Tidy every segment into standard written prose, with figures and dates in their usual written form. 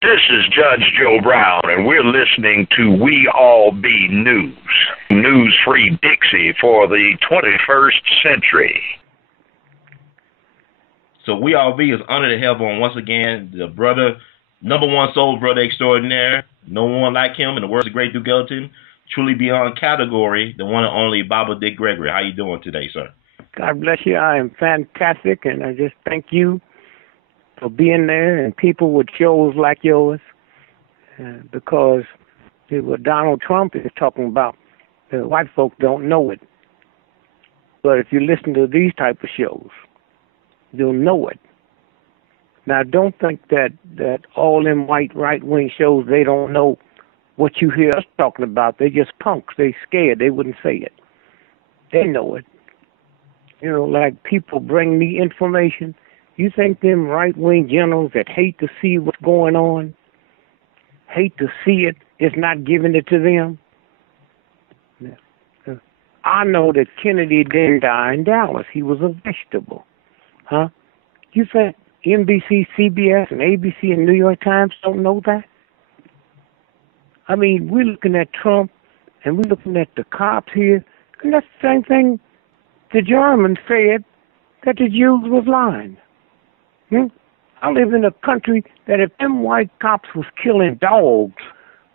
This is Judge Joe Brown, and we're listening to We All Be News, news-free Dixie for the 21st century. So We All Be is honored to have on once again the brother, number one soul brother extraordinaire, no one like him in the words of great Duke Ellington, truly beyond category, the one and only Baba D.Gregory. How you doing today, sir? God bless you. I am fantastic, and I just thank you for being there and people with shows like yours, because what Donald Trump is talking about, the white folks don't know it. But if you listen to these type of shows, you'll know it. Now, don't think that all them white right-wing shows, they don't know what you hear us talking about. They just punks. They scared. They wouldn't say it. They know it. You know, like people bring me information. You think them right-wing generals that hate to see what's going on, hate to see it, is not giving it to them? I know that Kennedy didn't die in Dallas. He was a vegetable. Huh? You think NBC, CBS, and ABC and New York Times don't know that? I mean, we're looking at Trump, and we're looking at the cops here, and that's the same thing the Germans said, that the Jews was lying. I live in a country that if them white cops was killing dogs,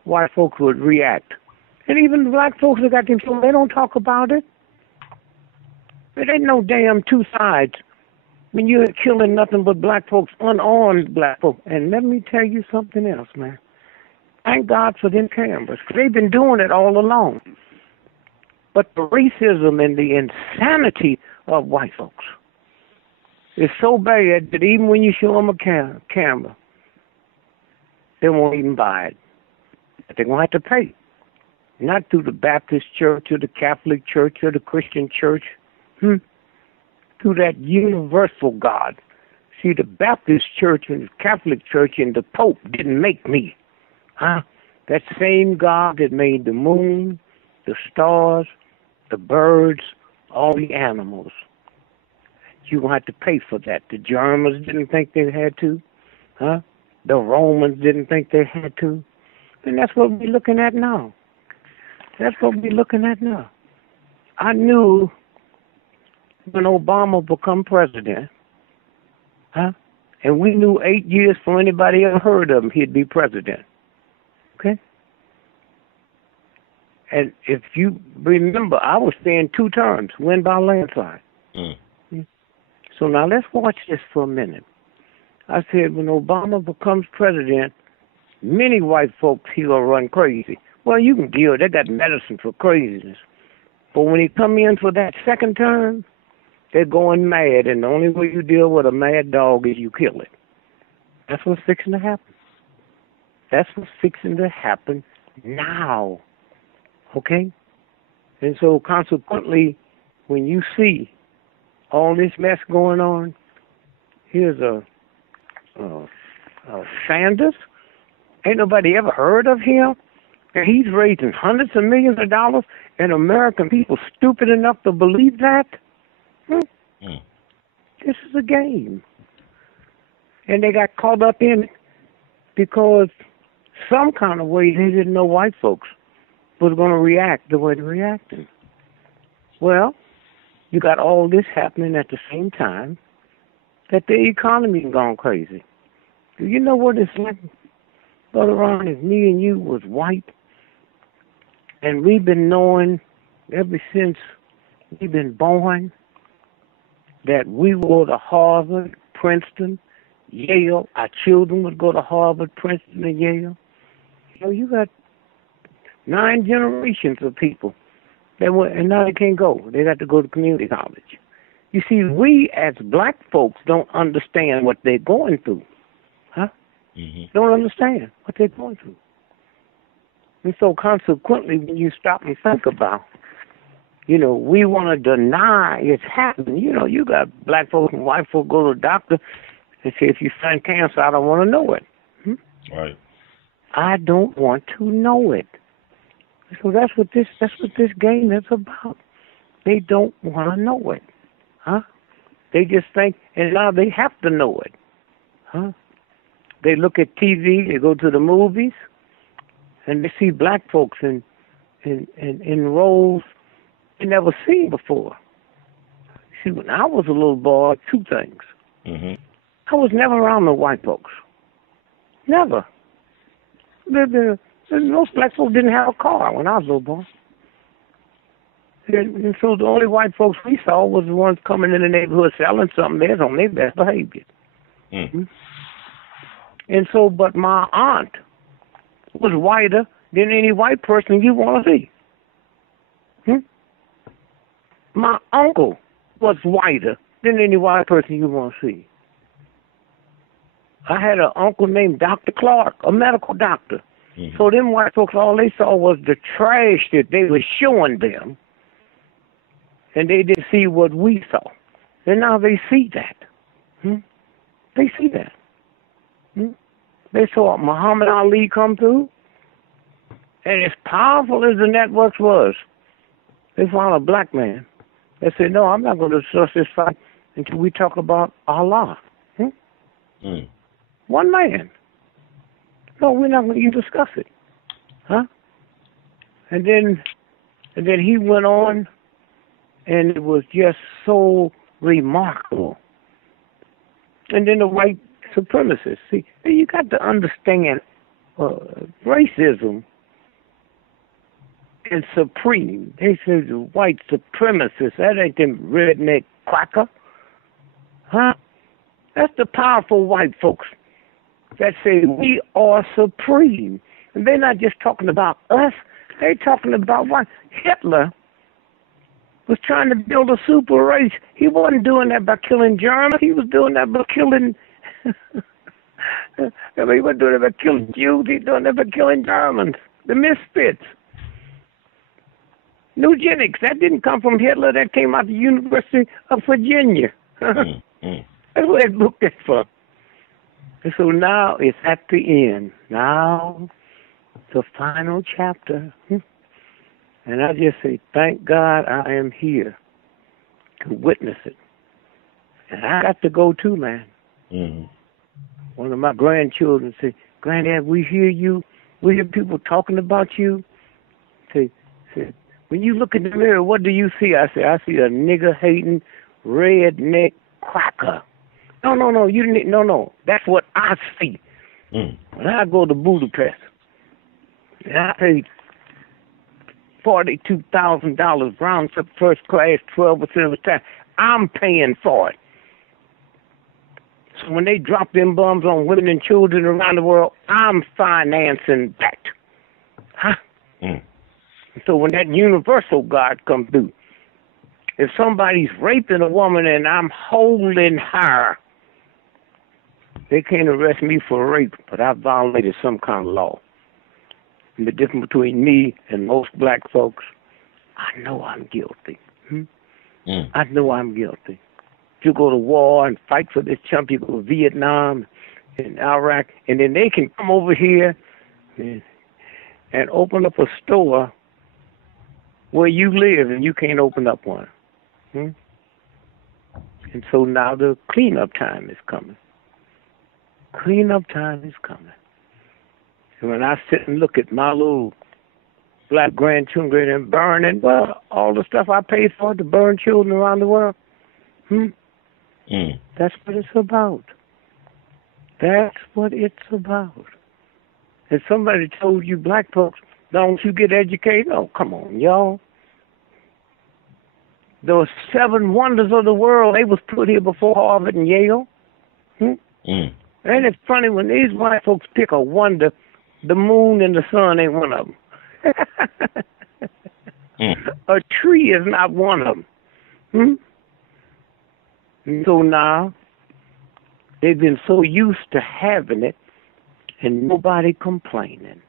white folks would react. And even the black folks that got them killed, they don't talk about it. There ain't no damn two sides when you're killing nothing but black folks, unarmed black folks. And let me tell you something else, man. Thank God for them cameras, 'cause they've been doing it all along. But the racism and the insanity of white folks is so bad that even when you show them a camera, they won't even buy it. But they're going to have to pay. Not through the Baptist church or the Catholic church or the Christian church. Through that universal God. See, the Baptist church and the Catholic church and the Pope didn't make me. That same God that made the moon, the stars, the birds, all the animals. You're going to have to pay for that. The Germans didn't think they had to. The Romans didn't think they had to. And that's what we're looking at now. That's what we're looking at now. I knew when Obama become president, and we knew 8 years before anybody ever heard of him, he'd be president. Okay? And if you remember, I was saying 2 terms, win by landslide. So now let's watch this for a minute. I said when Obama becomes president, many white folks, he'll run crazy. Well, you can deal. They got medicine for craziness. But when he come in for that second term, they're going mad, and the only way you deal with a mad dog is you kill it. That's what's fixing to happen. That's what's fixing to happen now. Okay? And so consequently, when you see all this mess going on, here's a Sanders. Ain't nobody ever heard of him. And he's raising hundreds of millions of dollars, and American people stupid enough to believe that? This is a game. And they got caught up in it because some kind of way they didn't know white folks was going to react the way they're reacting. Well, you got all this happening at the same time that the economy gone crazy. Do you know what it's like, Brother Ron, if me and you was white, and we've been knowing ever since we've been born that we would go to Harvard, Princeton, Yale. Our children would go to Harvard, Princeton, and Yale. You know, you got 9 generations of people that went, and now they can't go. They got to go to community college. You see, we as black folks don't understand what they're going through. Don't understand what they're going through. And so consequently, when you stop and think about, you know, we want to deny it's happening. You know, you got black folks and white folks go to the doctor and say, if you find cancer, I don't want to know it. Right. I don't want to know it. So that's what this game is about. They don't want to know it. They just think, and now they have to know it. They look at TV, they go to the movies, and they see black folks in roles they never seen before. See, when I was a little boy, two things. Mm-hmm. I was never around the white folks. Never. Most black folks didn't have a car when I was a little boy. And so the only white folks we saw was the ones coming in the neighborhood selling something that's on their best behavior. Mm. And so, but my aunt was whiter than any white person you want to see. My uncle was whiter than any white person you want to see. I had an uncle named Dr. Clark, a medical doctor. Mm-hmm. So them white folks, all they saw was the trash that they were showing them, and they didn't see what we saw. And now they see that. They see that. They saw Muhammad Ali come through, and as powerful as the networks was, they found a black man. They said, no, I'm not going to discuss this fight until we talk about Allah. One man. No, we're not going to discuss it. And then he went on, and it was just so remarkable. And then the white supremacists. See, you got to understand racism is supreme. They say the white supremacists. That ain't them redneck cracker. That's the powerful white folks that say we are supreme. And they're not just talking about us. They're talking about what Hitler was trying to build a super race. He wasn't doing that by killing Germans. He was doing that by killing... he wasn't doing that by killing Jews. He was doing that by killing Germans. The misfits. Eugenics, that didn't come from Hitler. That came out of the University of Virginia. That's what that book is for. And so now it's at the end. Now, the final chapter. And I just say, thank God I am here to witness it. And I got to go too, man. One of my grandchildren said, Granddad, we hear you. We hear people talking about you. Say, when you look in the mirror, what do you see? I say, I see a nigger-hating, redneck cracker. No, you didn't. No. That's what I see. When I go to Budapest, and I paid $42,000 round trip first class, 12% of the time. I'm paying for it. So when they drop them bombs on women and children around the world, I'm financing that. So when that universal God comes through, if somebody's raping a woman and I'm holding her, they can't arrest me for rape, but I violated some kind of law. And the difference between me and most black folks, I know I'm guilty. I know I'm guilty. If you go to war and fight for this chump, you go to Vietnam and Iraq, and then they can come over here and open up a store where you live, and you can't open up one. And so now the cleanup time is coming. Cleanup time is coming. And when I sit and look at my little black grandchildren and burning, well, all the stuff I paid for to burn children around the world, that's what it's about. That's what it's about. If somebody told you, black folks, don't you get educated? Oh, come on, y'all. Those 7 wonders of the world, they was put here before Harvard and Yale. And it's funny when these white folks pick a wonder, the moon and the sun ain't one of them. A tree is not one of them. And so now, they've been so used to having it and nobody complaining.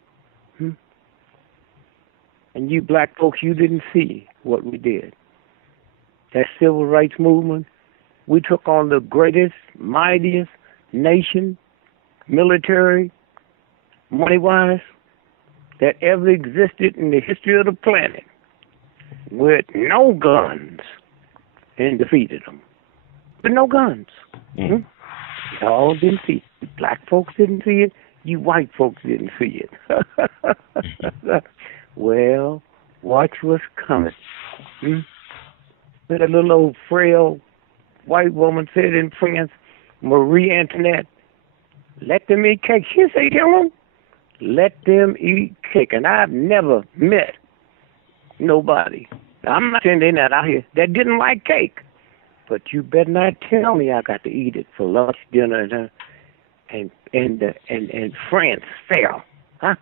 And you black folks, you didn't see what we did. That civil rights movement, we took on the greatest, mightiest nation, military, money-wise, that ever existed in the history of the planet with no guns and defeated them. With no guns. Y'all didn't see it. Black folks didn't see it. You white folks didn't see it. Well, watch what's coming. That little old frail white woman said in France, Marie Antoinette, let them eat cake. She say, tell them, let them eat cake. And I've never met nobody. Now, I'm not saying they're not out here that didn't like cake. But you better not tell me I got to eat it for lunch, dinner, and France fair, huh?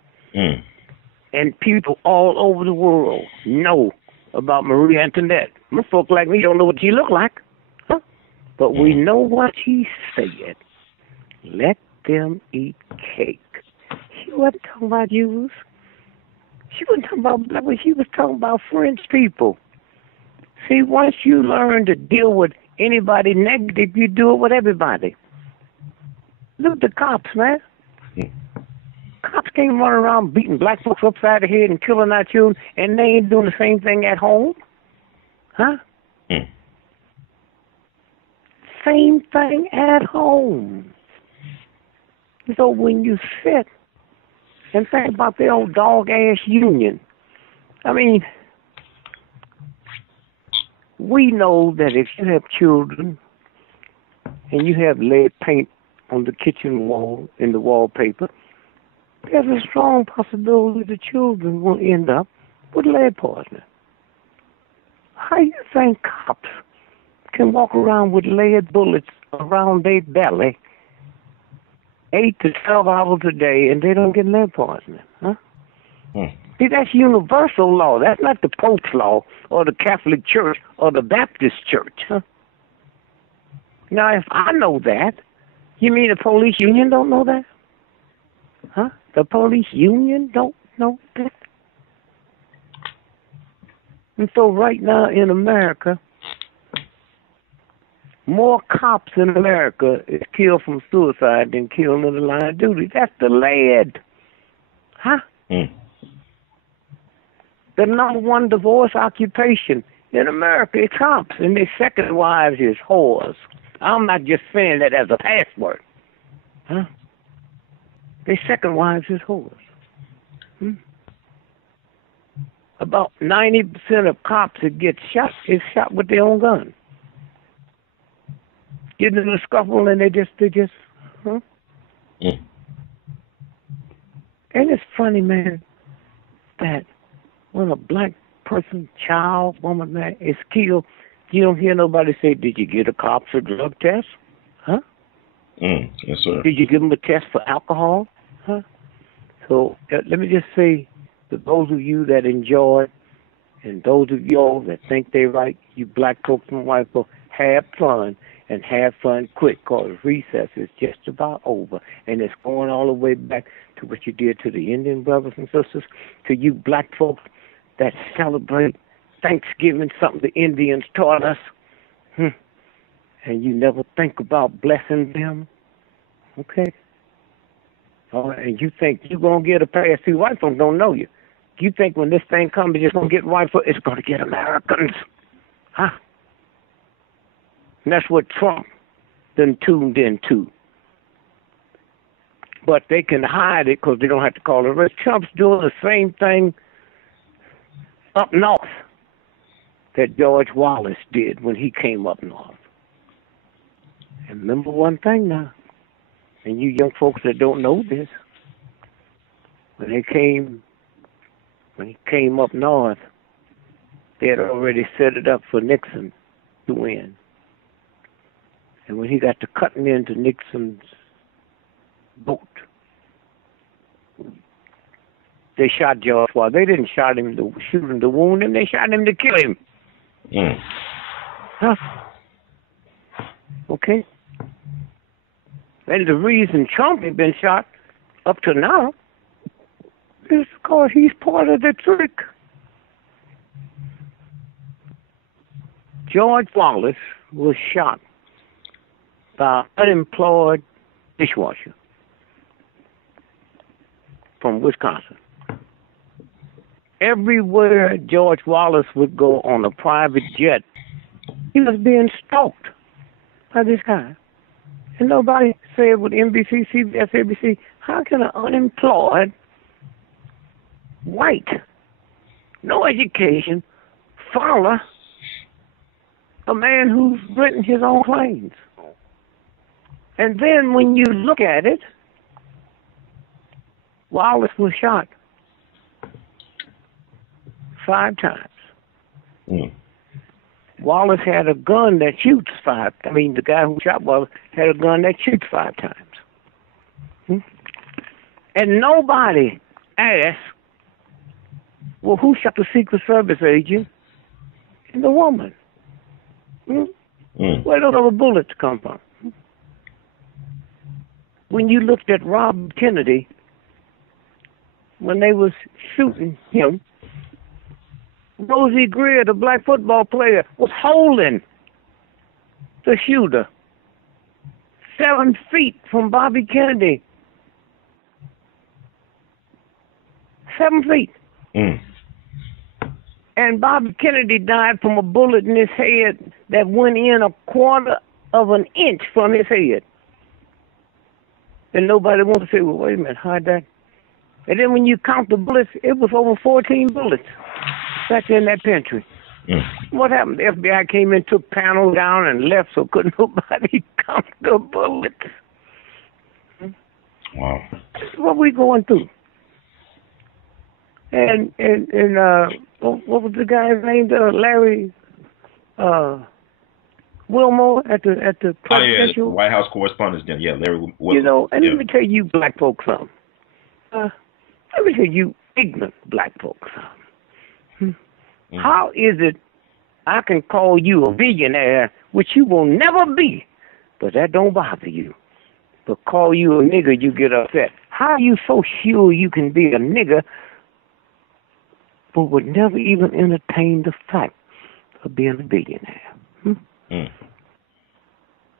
And people all over the world know about Marie Antoinette. Most folk like me don't know what she looked like, huh? But we know what she said. Let them eat cake. She wasn't talking about Jews. She wasn't talking about black people. She was talking about French people. See, once you learn to deal with anybody negative, you do it with everybody. Look at the cops, man. Cops can't run around beating black folks upside the head and killing our children, and they ain't doing the same thing at home. Huh? Same thing at home. So when you sit and think about the old dog-ass union, I mean, we know that if you have children and you have lead paint on the kitchen wall in the wallpaper, there's a strong possibility the children will end up with lead poisoning. How do you think cops can walk around with lead bullets around their belly 8 to 12 hours a day and they don't get lead poisoning? Huh? See, that's universal law. That's not the Pope's law or the Catholic Church or the Baptist Church. Huh? Now, if I know that, you mean the police union don't know that? Huh? The police union don't know that? And so right now in America, more cops in America is killed from suicide than killed in the line of duty. That's the lead. Huh? The number one divorce occupation in America is cops, and their second wives is whores. I'm not just saying that as a password. Huh? Their second wives is whores. About 90% of cops that get shot is shot with their own gun. Get in a scuffle and they just, huh? And it's funny, man, that when a black person, child, woman, man, is killed, you don't hear nobody say, did you get a cops or drug test? Huh? Yes, sir. Did you give them a test for alcohol? Huh? So let me just say to those of you that enjoy and those of y'all that think they're right, you black folks and white folks, have fun and have fun quick, because recess is just about over. And it's going all the way back to what you did to the Indian brothers and sisters, to you black folks that celebrate Thanksgiving, something the Indians taught us. And you never think about blessing them. Okay? And you think you're going to get a pass. See, white folks don't know you. You think when this thing comes, it's going to get white folks, it's going to get Americans. Huh? And that's what Trump done tuned into. But they can hide it because they don't have to call it rich. Trump's doing the same thing up north that George Wallace did when he came up north. And remember one thing now, and you young folks that don't know this, when he came up north, they had already set it up for Nixon to win. And when he got to cutting into Nixon's boat, they shot George Wallace. They didn't shoot him to wound him. They shot him to kill him. Huh? Okay? And the reason Trump had been shot up to now is because he's part of the trick. George Wallace was shot by an unemployed dishwasher from Wisconsin. Everywhere George Wallace would go on a private jet, he was being stalked by this guy. And nobody said with NBC, CBS, ABC, how can an unemployed, white, no education, follow a man who's written his own claims? And then when you look at it, Wallace was shot 5 times. Mm. Wallace had a gun that shoots 5. I mean, the guy who shot Wallace had a gun that shoots 5 times. And nobody asked, well, who shot the Secret Service agent and the woman? Where did those bullets come from? When you looked at Robert Kennedy, when they was shooting him, Rosie Greer, the black football player, was holding the shooter 7 feet from Bobby Kennedy. 7 feet. Mm. And Bobby Kennedy died from a bullet in his head that went in 1/4 of an inch from his head. And nobody wants to say, well, wait a minute, how'd that? And then when you count the bullets, it was over 14 bullets back in that pantry. Mm. What happened? The FBI came in, took panels down, and left, so couldn't nobody count the bullets. Wow. This is what we're going through. And what was the guy's name? Larry Wilmore at the presidential. White House correspondent. Yeah, Larry Wilmore. You know, and let me tell you, black folks, something. Let me tell you, ignorant black folks, something. How is it I can call you a billionaire, which you will never be, but that don't bother you? But call you a nigger, you get upset. How are you so sure you can be a nigger, but would never even entertain the fact of being a billionaire?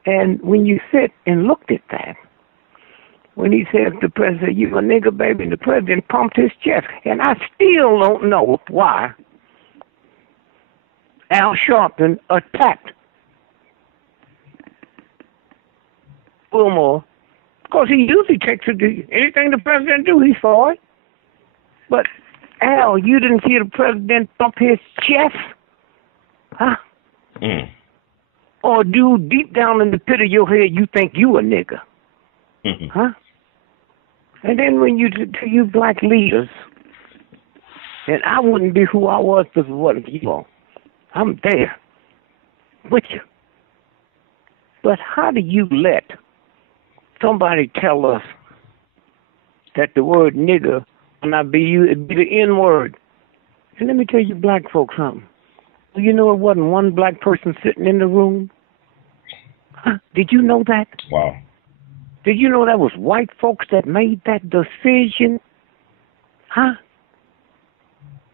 And when you sit and looked at that, when he said to the president, you a nigger, baby, and the president pumped his chest, and I still don't know why Al Sharpton attacked Wilmore, because he usually takes it to anything the president do, he's for it. But Al, you didn't see the president thump his chest? Huh? Or do deep down in the pit of your head you think you a nigger? Huh? And then when you, to you black leaders, and I wouldn't be who I was if it wasn't for you all. I'm there with you. But how do you let somebody tell us that the word nigger will not be used, it'd be the N word? And let me tell you black folks something. You know it wasn't one black person sitting in the room? Huh? Did you know that? Wow. Did you know that was white folks that made that decision? Huh?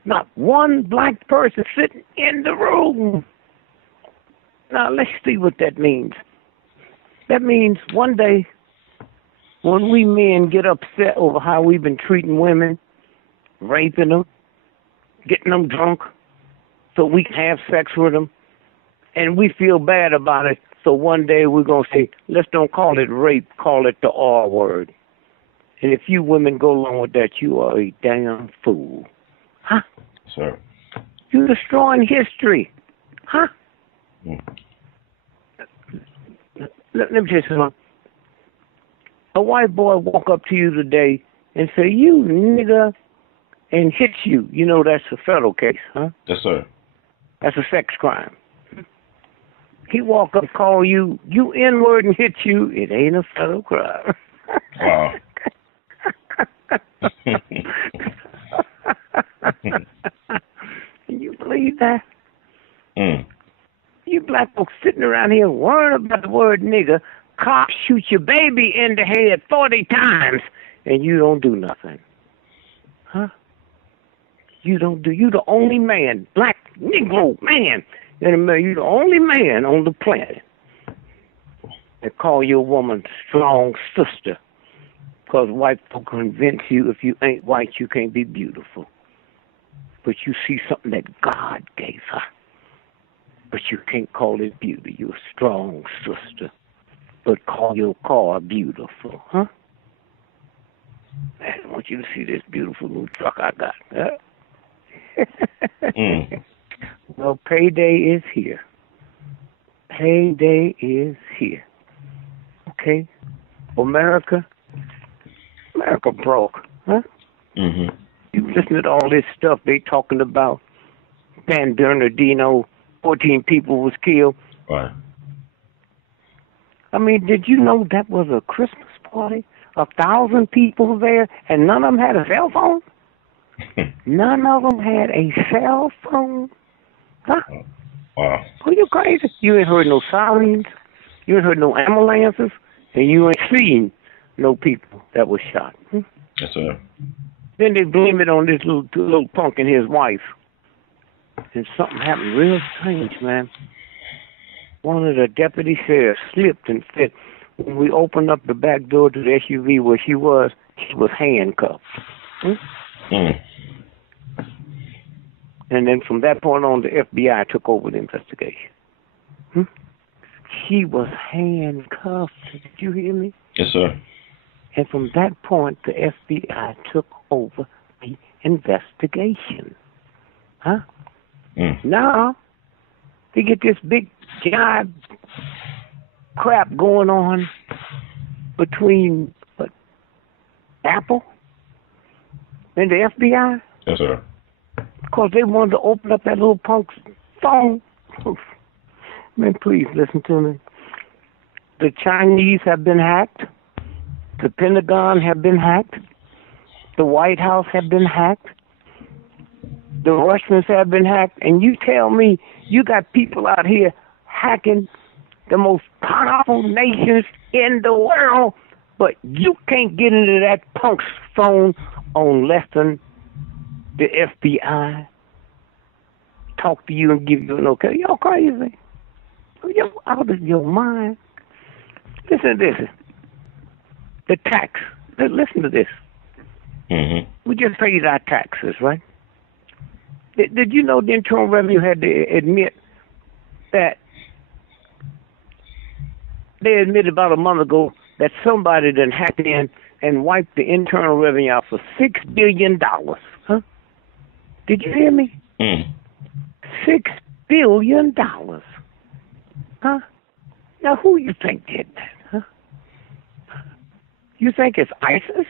Not one black person sitting in the room. Now, let's see what that means. That means one day, when we men get upset over how we've been treating women, raping them, getting them drunk, so we can have sex with them, and we feel bad about it, so one day we're going to say, let's don't call it rape, call it the R word. And if you women go along with that, you are a damn fool. Huh? Sir. You're destroying history. Huh? Let me tell you something. A white boy walk up to you today and say, you nigger, and hits you. You know that's a federal case, huh? Yes, sir. That's a sex crime. He walk up, call you N-word and hit you. It ain't a federal crime. Wow. Can you believe that? You black folks sitting around here worrying about the word nigger, cops shoot your baby in the head 40 times, and you don't do nothing. Huh? You the only man, black Negro man in America, you're the only man on the planet that call your woman strong sister, because white folk convince you if you ain't white, you can't be beautiful. But you see something that God gave her. But you can't call it beauty. You're a strong sister. but call your car beautiful, huh? Man, I want you to see this beautiful new truck I got. Well, payday is here. Payday is here. Okay? America broke, huh? You listen to all this stuff they talking about. San Bernardino, 14 people was killed. Right. I mean, did you know that was a Christmas party? 1,000 people there, and none of them had a cell phone? None of them had a cell phone? Huh? Wow. Are you crazy? You ain't heard no sirens. You ain't heard no ambulances. And you ain't seen no people that were shot. Yes, sir. Then they blame it on this little punk and his wife. And something happened real strange, man. One of the deputy sheriffs slipped and said, when we opened up the back door to the SUV where she was handcuffed. And then from that point on, the FBI took over the investigation. She was handcuffed. Did you hear me? Yes, sir. And from that point, the FBI took over the investigation. Huh? Now, they get this big, giant crap going on between Apple and the FBI. Yes, sir. Because they wanted to open up that little punk's phone. Man, please listen to me. The Chinese have been hacked. The Pentagon have been hacked. The White House have been hacked. The Russians have been hacked. And you tell me you got people out here hacking the most powerful nations in the world, but you can't get into that punk's phone unless the FBI talk to you and give you an okay. Y'all crazy. You're out of your mind. Listen to this. The tax. Listen to this. We just paid our taxes, right? Did you know the Internal Revenue had to admit that they admitted about a month ago that somebody done hacked in and wiped the Internal Revenue out for $6 billion. Huh? Did you hear me? $6 billion. Huh? Now, who you think did that? Huh? You think it's ISIS?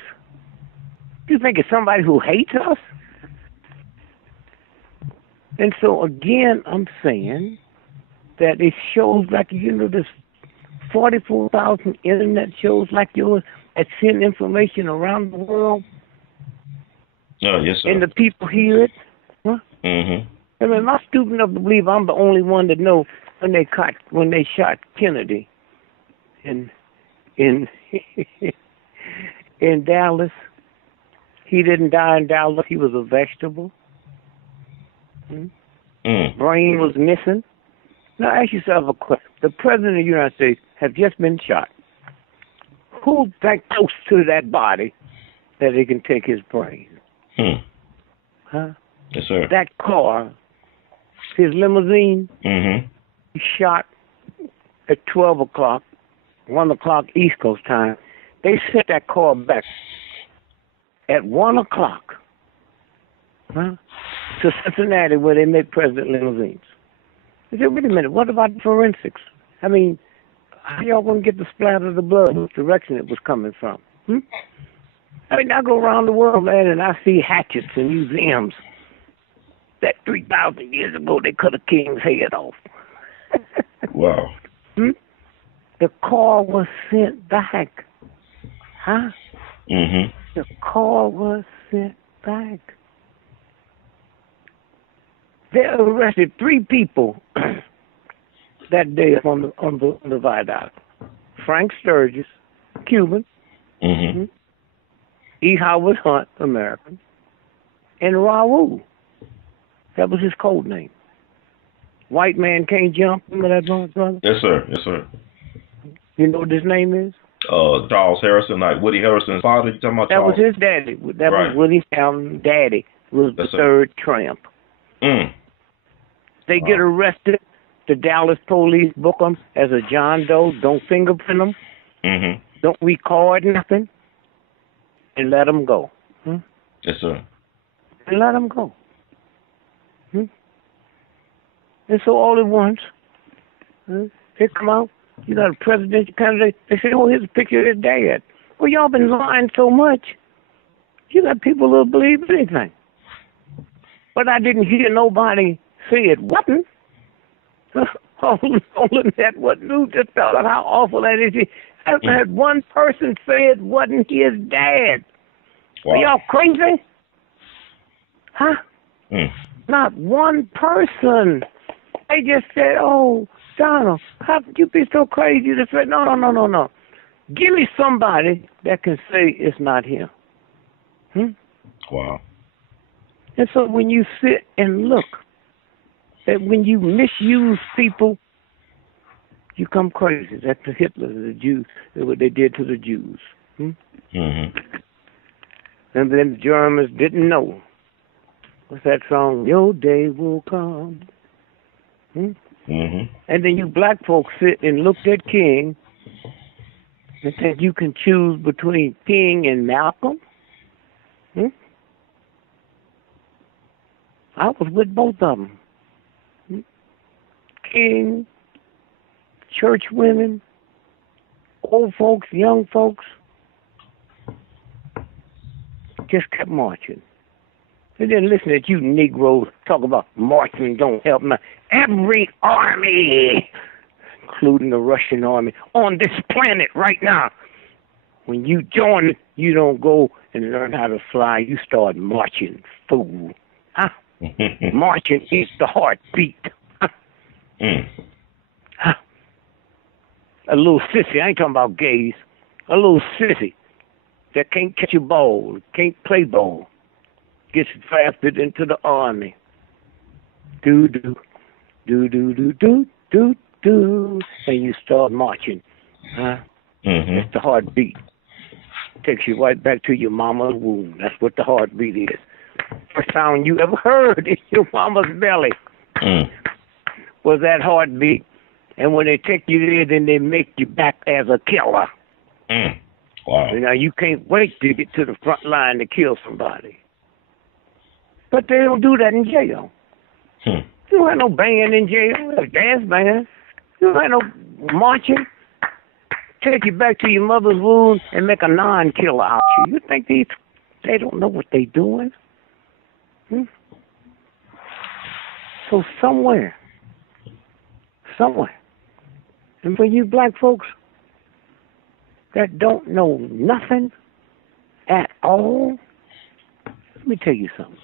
You think it's somebody who hates us? And so, again, I'm saying that it shows like, this 44,000 internet shows like yours that send information around the world. Oh, yes, sir. And the people hear it. Huh? I mean, am I stupid enough to believe I'm the only one that know when they shot Kennedy in Dallas? He didn't die in Dallas. He was a vegetable. Brain was missing. Now ask yourself a question. The President of the United States has just been shot. Who's that close to that body that they can take his brain? Huh? Yes, sir. That car, his limousine, he shot at 12 o'clock, 1 o'clock East Coast time. They sent that car back at 1 o'clock to Cincinnati where they make president limousines. I said, wait a minute, what about forensics? I mean, how y'all going to get the splatter of the blood, which direction it was coming from? I mean, I go around the world, man, and I see hatchets in museums that 3,000 years ago they cut a king's head off. Wow. The car was sent back. Huh? The car was sent back. They arrested 3 people that day on the viaduct. Frank Sturgis, Cuban. E. Howard Hunt, American. And Raul. That was his code name. White man can't jump. Remember that, brother? Yes, sir. Yes, sir. You know what his name is? Charles Harrison, like Woody Harrison's father. You talking about that Charles? Was his daddy. That was Woody Harrison's daddy. Was the third tramp. They get arrested The Dallas police book them as a John Doe. Don't fingerprint them. Mm-hmm. Don't record nothing. And let them go. Yes, sir. And let them go. And so all at once, they come out. You got a presidential candidate. They say, oh, here's a picture of his dad. Well, y'all been lying so much. You got people who believe anything. But I didn't hear nobody say it wasn't. Only that what news just felt out how awful that is. I haven't had one person say it wasn't his dad. Wow. Are y'all crazy? Huh? Mm. Not one person. They just said, oh, Donald, how could you be so crazy to say, no. Give me somebody that can say it's not him. Wow. And so when you sit and look, that when you misuse people, you come crazy. That's the Hitler, the Jews, what they did to the Jews. Mm-hmm. And then the Germans didn't know. What's that song? Your day will come. Mm-hmm. And then you black folks sit and look at King and think you can choose between King and Malcolm. I was with both of them. King, church women, old folks, young folks, just kept marching. They didn't listen to you Negroes talk about marching don't help me. Every army, including the Russian army, on this planet right now, when you join it, you don't go and learn how to fly. You start marching, fool. Huh? Marching is the heartbeat. Huh? A little sissy, I ain't talking about gays, a little sissy that can't catch a ball, can't play ball, gets drafted into the army. Do, and you start marching. Huh? It's the heartbeat. Takes you right back to your mama's womb. That's what the heartbeat is. First sound you ever heard in your mama's belly was that heartbeat. And when they take you there, then they make you back as a killer. Wow. You know, you can't wait to get to the front line to kill somebody. But they don't do that in jail. You don't have no band in jail, a dance band. You don't have no marching. Take you back to your mother's womb and make a non-killer out of you. You think they don't know what they doing? So somewhere, and for you black folks that don't know nothing at all, let me tell you something.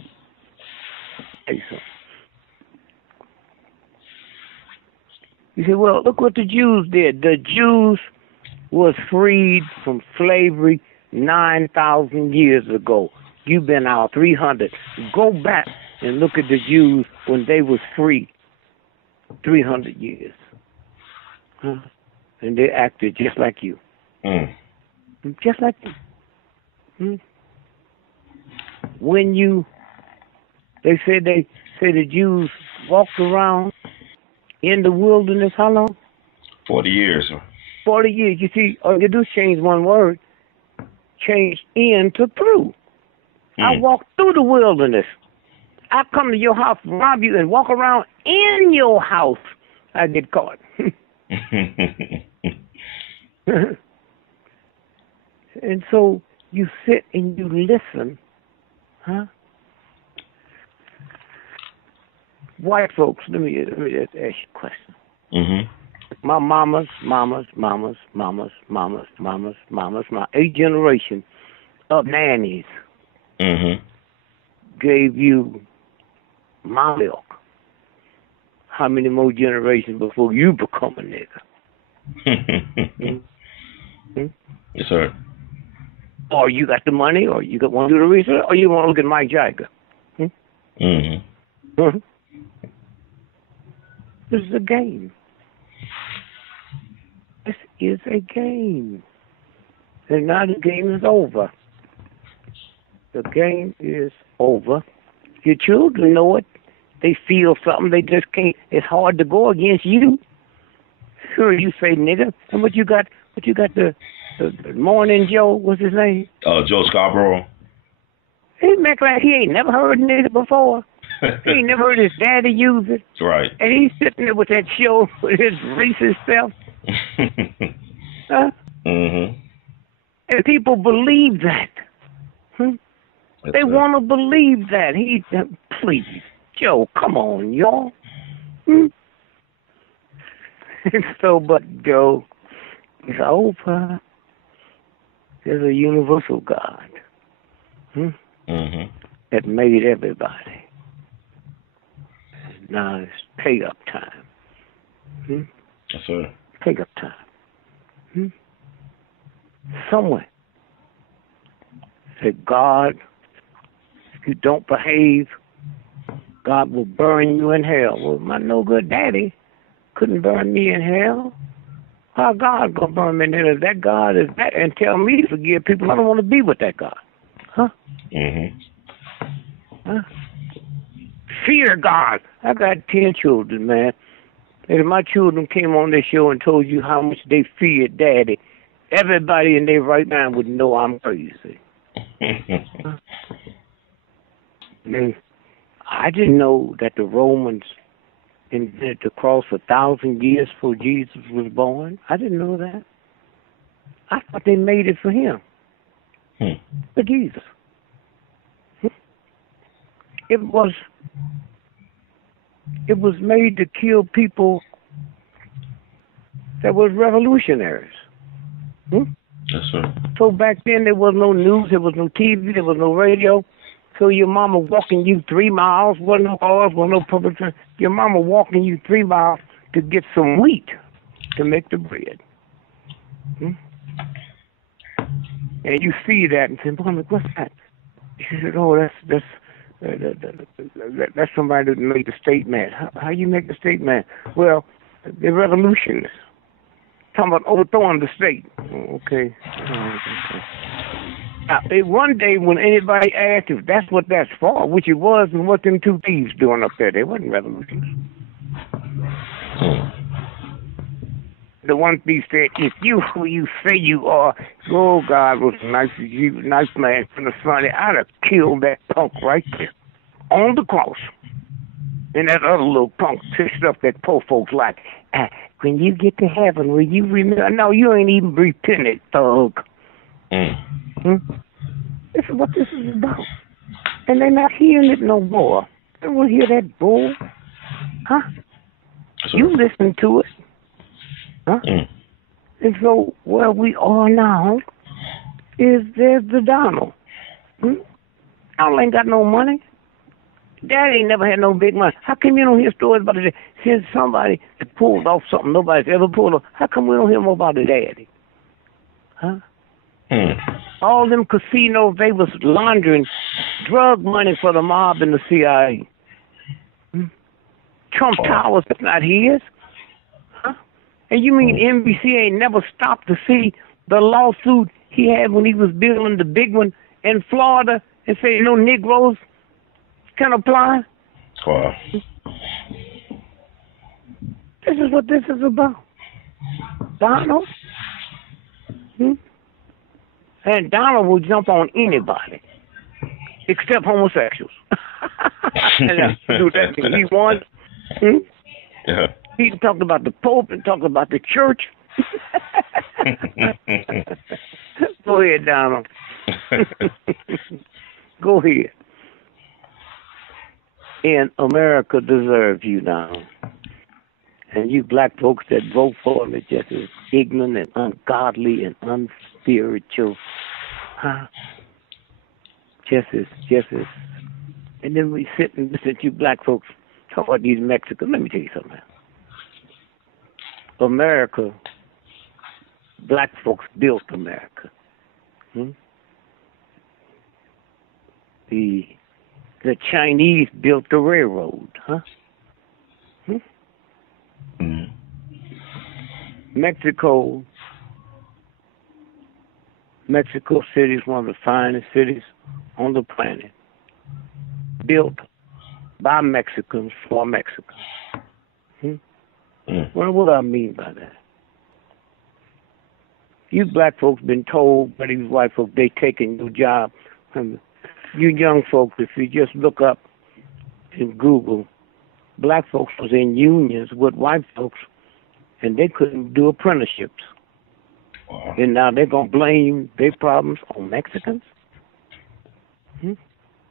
You say, well, look what the Jews did. The Jews was freed from slavery 9,000 years ago. You've been out 300. Go back and look at the Jews when they was free 300 years. And they acted just like you. Just like you. When they say the Jews walked around in the wilderness, how long? 40 years. 40 years. You see, all you do is change one word. Change in to through. I walked through the wilderness. I come to your house, rob you, and walk around in your house. I get caught. And so you sit and you listen. White folks, let me just ask you a question. My mama's, my 8th generation of nannies gave you my milk. How many more generations before you become a nigga? Yes, sir. Or you got the money, or you want to do the research, or you want to look at Mike Jagger. This is a game. This is a game. And now the game is over. The game is over. Your children know it. they feel something, they just can't. It's hard to go against you. Sure, you say nigga, and what you got the Morning Joe, what's his name? Joe Scarborough. He make like he ain't never heard nigga before. He ain't never heard his daddy use it. Right. And he's sitting there with that show with his racist self. Huh? Mm-hmm. And people believe that. They want to believe that. Please, Joe, come on, y'all. So, but Joe, it's over. There's a universal God that made everybody. Now it's pay-up time. Yes, sir. Pay-up time. Somewhere. Say, God, if you don't behave, God will burn you in hell. Well, my no-good daddy couldn't burn me in hell. How God gonna burn me in hell? If that God is that, and tell me to forgive people, I don't want to be with that God. Huh? Huh? Fear God. I got 10 children, man. And if my children came on this show and told you how much they feared Daddy, everybody in their right mind would know I'm crazy. I didn't know that the Romans invented the cross 1,000 years before Jesus was born. I didn't know that. I thought they made it for him. For Jesus. It was made to kill people that was revolutionaries. Yes, sir. So back then there was no news, there was no TV, there was no radio. So your mama walking you 3 miles, wasn't no cars, wasn't no public transit. Your mama walking you 3 miles to get some wheat to make the bread. And you see that and say, Mama, what's that? She said, oh, that's somebody that made the statement. How you make the statement? Well, the revolutionists talking about overthrowing the state. Okay. Now, one day when anybody asked if that's what that's for, which it was, and what them two thieves doing up there, they wasn't revolutionists. The one thief said, if you who you say you are, oh, God was nice man from the sun, I'd have killed that punk right there on the cross. And that other little punk fished up that poor folks like, when you get to heaven, will you remember? No, you ain't even repented, thug. This is what this is about. And they're not hearing it no more. They don't hear that bull. Huh? You listen to it. Huh? And so where we are now is there's the Donald. Donald ain't got no money. Daddy ain't never had no big money. How come you don't hear stories about it? Since somebody that pulled off something nobody's ever pulled off, how come we don't hear more about the daddy? Huh? All them casinos, they was laundering drug money for the mob and the CIA. Trump Towers, that's not his. Huh? And you mean NBC ain't never stopped to see the lawsuit he had when he was building the big one in Florida and say no Negroes can apply? Wow. This is what this is about. Donald? And Donald will jump on anybody except homosexuals. And do that thing he wants. Yeah. He talked about the Pope and talked about the church. Go ahead, Donald. Go ahead. And America deserves you, Donald. And you black folks that vote for him are just as ignorant and ungodly and unspiritual. Huh? Just as. And then we sit and listen to you black folks talk about these Mexicans. Let me tell you something. America, black folks built America. The Chinese built the railroad, huh? Mexico City is one of the finest cities on the planet. Built by Mexicans for Mexicans. Well, what do I mean by that? You black folks been told by these white folks they taking your job. And you young folks, if you just look up in Google, black folks was in unions with white folks, and they couldn't do apprenticeships. Wow. And now they're going to blame their problems on Mexicans?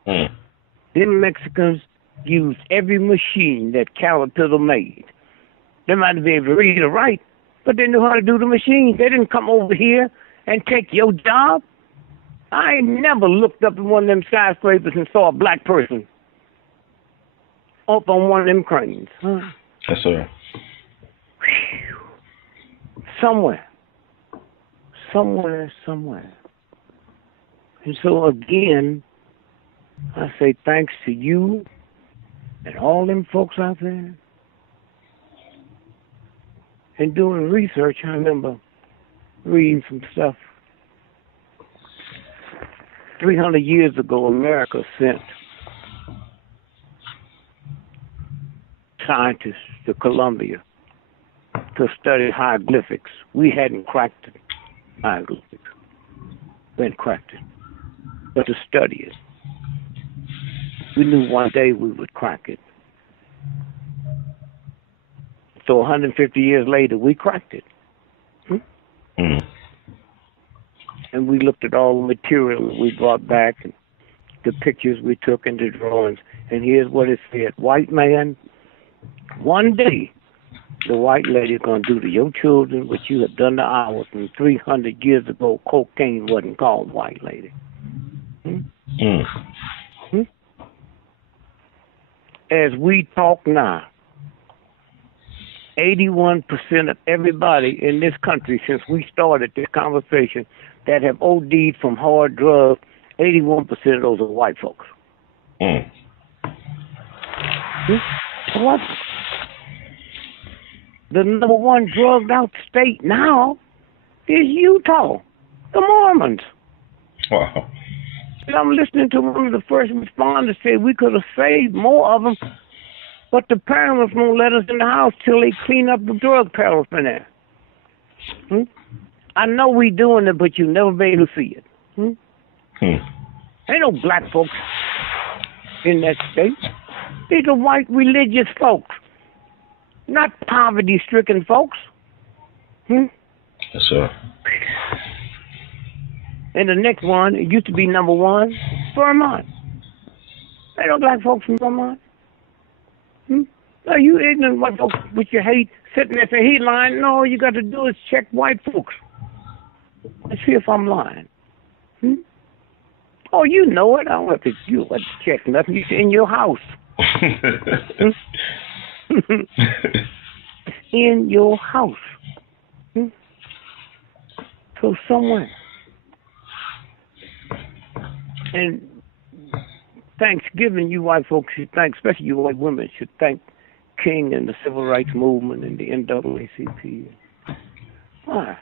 Them Mexicans used every machine that Caterpillar made. They might be able to read or write, but they knew how to do the machine. They didn't come over here and take your job. I ain't never looked up at one of them skyscrapers and saw a black person up on one of them cranes. Yes, sir. Somewhere. And so again, I say thanks to you and all them folks out there. And doing research, I remember reading some stuff. 300 years ago, America sent scientists to Columbia to study hieroglyphics. We hadn't cracked it, hieroglyphics. We hadn't cracked it, but to study it. We knew one day we would crack it. So 150 years later, we cracked it. And we looked at all the material that we brought back, and the pictures we took and the drawings. And here's what it said. White man, one day, the white lady is going to do to your children what you have done to ours. And 300 years ago, cocaine wasn't called white lady. As we talk now, 81% of everybody in this country, since we started this conversation, that have OD'd from hard drugs, 81% of those are white folks. What? The number one drugged out state now is Utah, the Mormons. Wow. And I'm listening to one of the first responders say we could have saved more of them, but the parents won't let us in the house till they clean up the drug paraphernalia. I know we doing it, but you never be able to see it. Ain't no black folks in that state. These are white religious folks, not poverty-stricken folks. Yes, sir. And the next one, it used to be number one, Vermont. Ain't no black folks from Vermont. No, you ignorant white folks with your hate, sitting there saying he lying. No, all you got to do is check white folks. Let's see if I'm lying. Oh, you know it. I don't have to, you don't have to check nothing. It's in your house. In your house. So somewhere. And Thanksgiving, you white folks should thank, especially you white women, should thank King and the Civil Rights Movement and the NAACP. Why?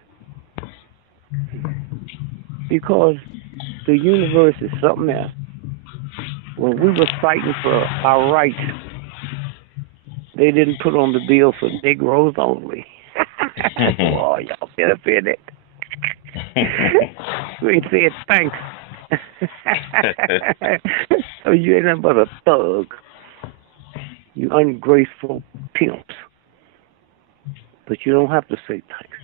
Because the universe is something else. When we were fighting for our rights, they didn't put on the bill for Negroes only. Oh, y'all benefited. We said thanks. So you ain't nothing but a thug. You ungraceful pimps. But you don't have to say thanks.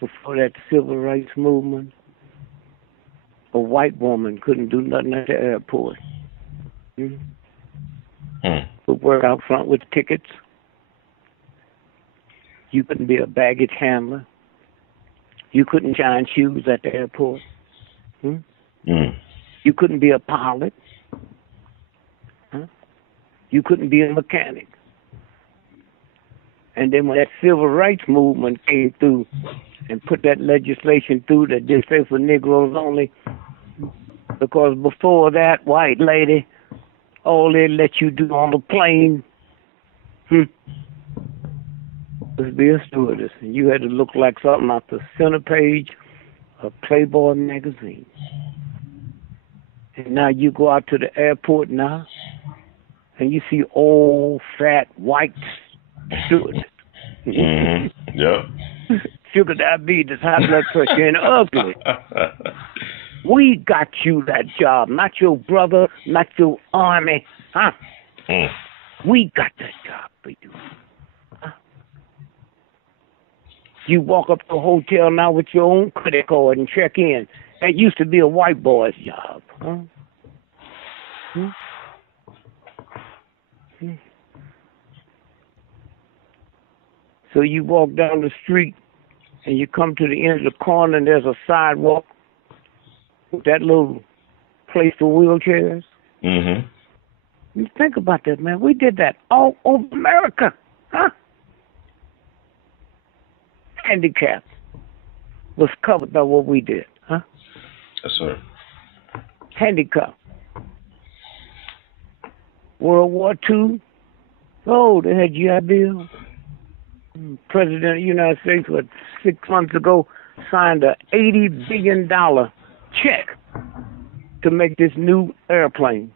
Before that civil rights movement, a white woman couldn't do nothing at the airport. Could work out front with tickets. You couldn't be a baggage handler. You couldn't shine shoes at the airport. You couldn't be a pilot. You couldn't be a mechanic. And then when that civil rights movement came through and put that legislation through that did say for Negroes only, because before that, white lady, all they let you do on the plane was be a stewardess. And you had to look like something off the center page of Playboy magazine. And now you go out to the airport now, and you see old, fat, white steward. Yep. Sugar diabetes, high blood pressure, and ugly. We got you that job, not your brother, not your army, huh? We got that job for you. Huh? You walk up to a hotel now with your own credit card and check in. That used to be a white boy's job, huh? So you walk down the street and you come to the end of the corner and there's a sidewalk with that little place for wheelchairs. You think about that, man. We did that all over America, huh? Handicap was covered by what we did, huh? Yes, sir. Handicap. World War II. Oh, they had GI Bill. President of the United States, 6 months ago, signed a $80 billion check to make this new airplane.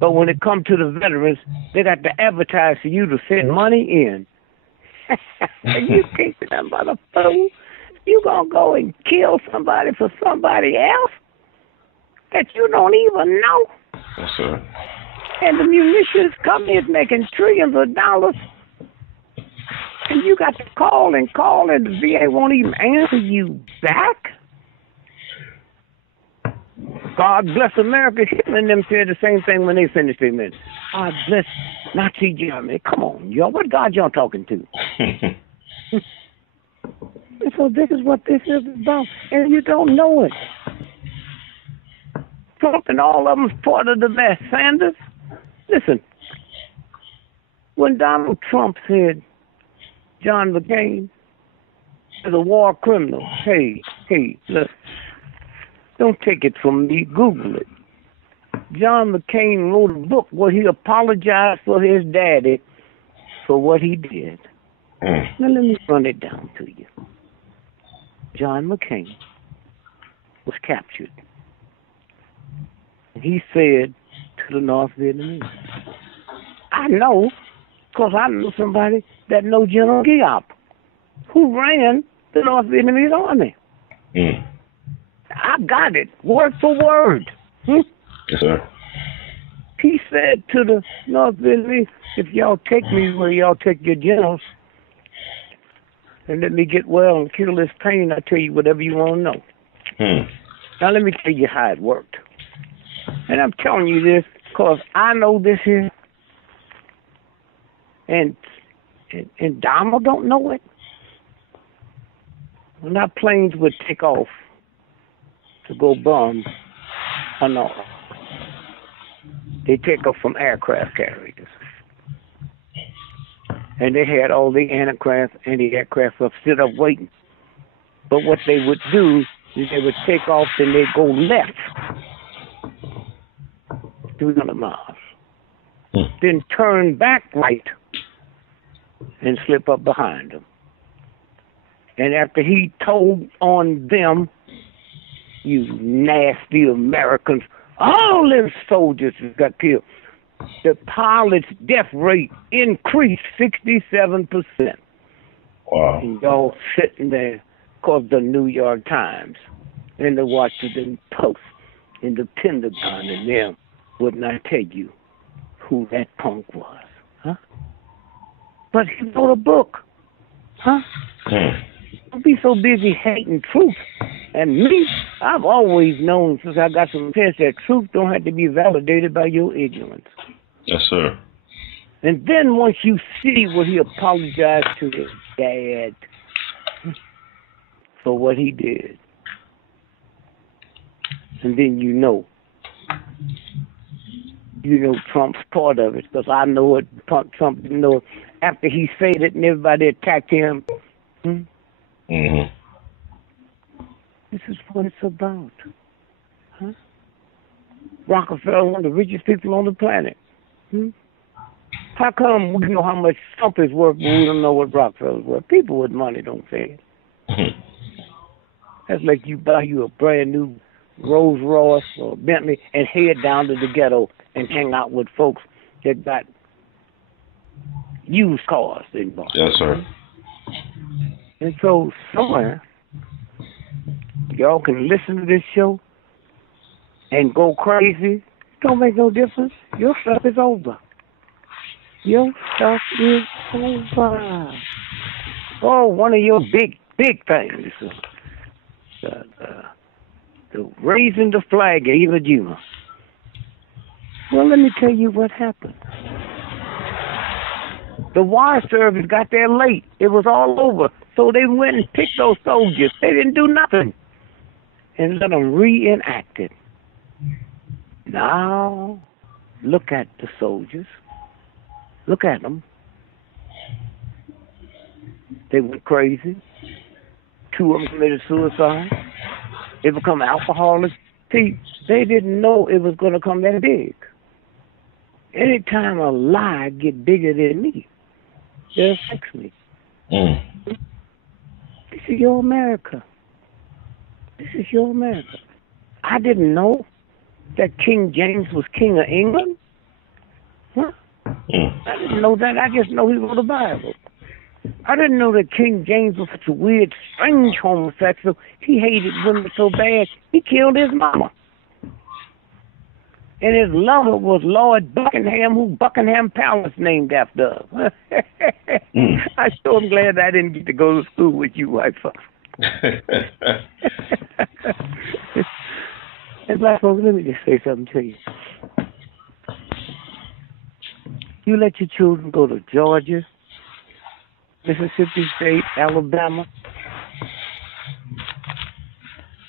But when it comes to the veterans, they got to advertise for you to send money in. You can't do nothing but a fool. You gonna go and kill somebody for somebody else that you don't even know? Yes, sir. And the munitions company is making trillions of dollars. And you got to call, and the VA won't even answer you back. God bless America. Hitler and them said the same thing when they finished their mission. God bless Nazi Germany. Come on, y'all. What God y'all talking to? So this is what this is about. And you don't know it. Trump and all of them's part of the best. Sanders, listen. When Donald Trump said John McCain is a war criminal, hey, look. Don't take it from me. Google it. John McCain wrote a book where he apologized for his daddy for what he did. Now let me run it down to you. John McCain was captured. And he said to the North Vietnamese, I know, because I know somebody that knows General Giap, who ran the North Vietnamese army. I got it, word for word. Yes, sir. He said to the North Vietnamese, if y'all take me where y'all take your generals, and let me get well and kill this pain, I'll tell you whatever you want to know. Now let me tell you how it worked. And I'm telling you this because I know this here, and Donald don't know it. When our planes would take off to go bomb Hanoi, they take off from aircraft carriers. And they had all the anti-aircraft up, sit up waiting. But what they would do is they would take off and they'd go left 300 miles. Then turn back right and slip up behind them. And after he told on them, you nasty Americans, all them soldiers got killed. The pilot's death rate increased 67%. Wow. And y'all sitting there because the New York Times and the Washington Post and the Pentagon and them would not tell you who that punk was, huh? But he wrote a book, huh? Don't be so busy hating truth. And me, I've always known since I got some sense that truth don't have to be validated by your ignorance. Yes, sir. And then once you see what he apologized to his dad for what he did, and then you know Trump's part of it, because I know it, Trump didn't know it. After he said it and everybody attacked him, this is what it's about. Huh? Rockefeller, one of the richest people on the planet. How come we know how much Trump is worth, but we don't know what Rockefeller's worth? People with money don't say it. That's like you buy you a brand new Rolls Royce or Bentley and head down to the ghetto and hang out with folks that got used cars they bought. Yes, sir. And so somewhere, y'all can listen to this show and go crazy. Don't make no difference. Your stuff is over. Your stuff is over. Oh, one of your big things. The raising the flag at Iwo Jima. Well, let me tell you what happened. The wire service got there late. It was all over. So they went and picked those soldiers. They didn't do nothing. And let them reenact it. Now, look at the soldiers. Look at them. They went crazy. 2 of them committed suicide. They become alcoholics. See, they didn't know it was going to come that big. Anytime a lie get bigger than me, it affects me. This is your America. This is your America. I didn't know that King James was King of England. Huh? I didn't know that. I just know he wrote the Bible. I didn't know that King James was such a weird, strange homosexual. He hated women so bad, he killed his mama. And his lover was Lord Buckingham, who Buckingham Palace named after. I sure am glad I didn't get to go to school with you white folks. And black folks, let me just say something to you. You let your children go to Georgia, Mississippi State, Alabama.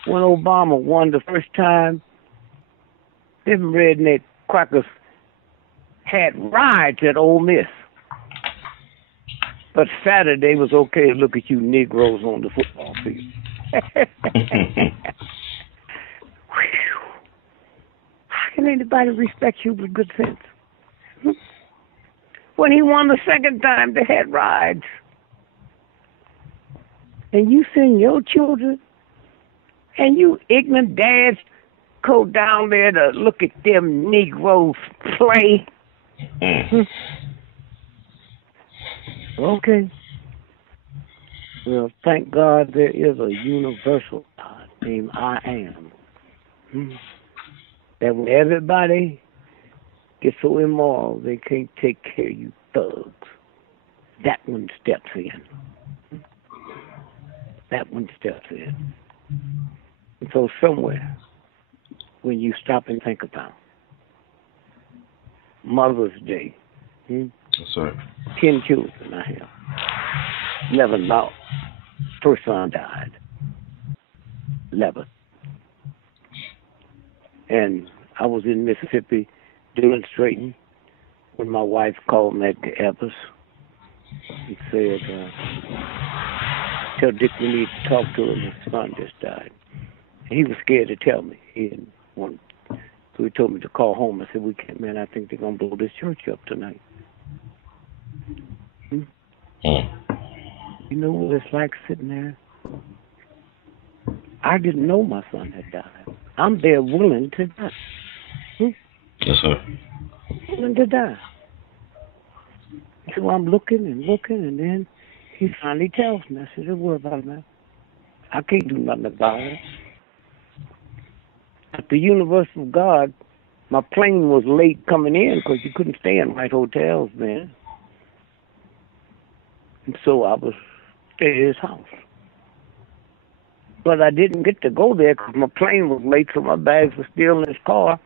When Obama won the first time, them redneck crackers had riots at Ole Miss. But Saturday was okay to look at you Negroes on the football field. How can anybody respect you with good sense? When he won the second time, they had riots. And you send your children and you ignorant dads go down there to look at them Negroes play. Okay. Well, thank God there is a universal God named I Am. That when everybody gets so immoral they can't take care of you thugs, that one steps in. That one steps in. And so somewhere, when you stop and think about Mother's Day, Yes, sir. 10 children I have. 11 lost. First son died. 11. And I was in Mississippi demonstrating when my wife called me at the Evers and said, tell Dick we need to talk to him. His son just died. And he was scared to tell me. He didn't want to. So he told me to call home. I said, we can't, man, I think they're going to blow this church up tonight. You know what it's like sitting there? I didn't know my son had died. I'm there willing to die. Yes, sir. Willing to die. So I'm looking, and then he finally tells me. I said, don't worry about it, man. I can't do nothing about it. At the Universal God, my plane was late coming in because you couldn't stay in right hotels then. And so I was staying at his house. But I didn't get to go there because my plane was late, so my bags were still in his car.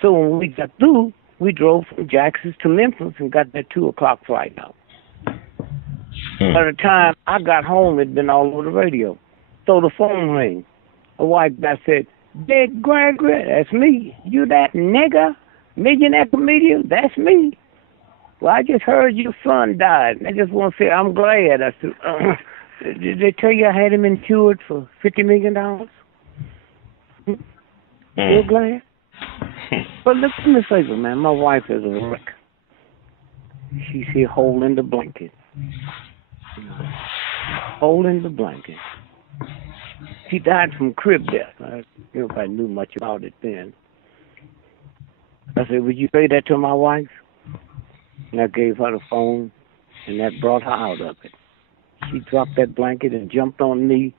So when we got through, we drove from Jackson to Memphis and got that 2 o'clock flight out. By the time I got home, it'd been all over the radio. So the phone rang. A white guy said, D.Gregory, that's me. You that nigger, millionaire comedian? That's me. Well, I just heard your son died. I just want to say I'm glad. I said, did they tell you I had him insured for $50 million? You're glad? But look at me say, man, my wife is a wreck. She's here holding the blanket. Holding the blanket. He died from crib death. Nobody knew much about it then. I said, would you say that to my wife? And I gave her the phone, and that brought her out of it. She dropped that blanket and jumped on me,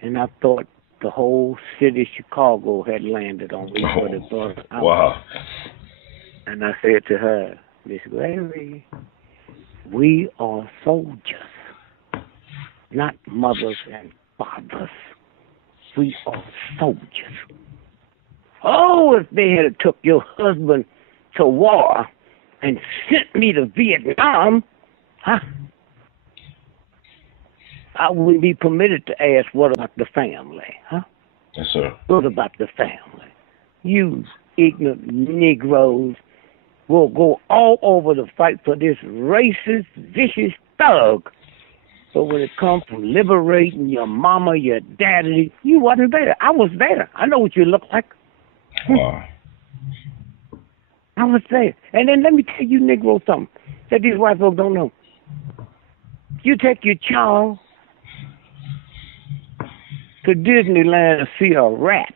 and I thought the whole city of Chicago had landed on me for the brought her out. Wow. And I said to her, Miss Gregory, we are soldiers, not mothers and fathers. We are soldiers. Oh, if they had took your husband to war and sent me to Vietnam, I wouldn't be permitted to ask, what about the family, Yes, sir. What about the family? You ignorant Negroes will go all over to fight for this racist, vicious thug. But when it comes to liberating your mama, your daddy, you wasn't there. I was there. I know what you look like. Wow. I was there. And then let me tell you, Negro, something that these white folks don't know. You take your child to Disneyland to see a rat,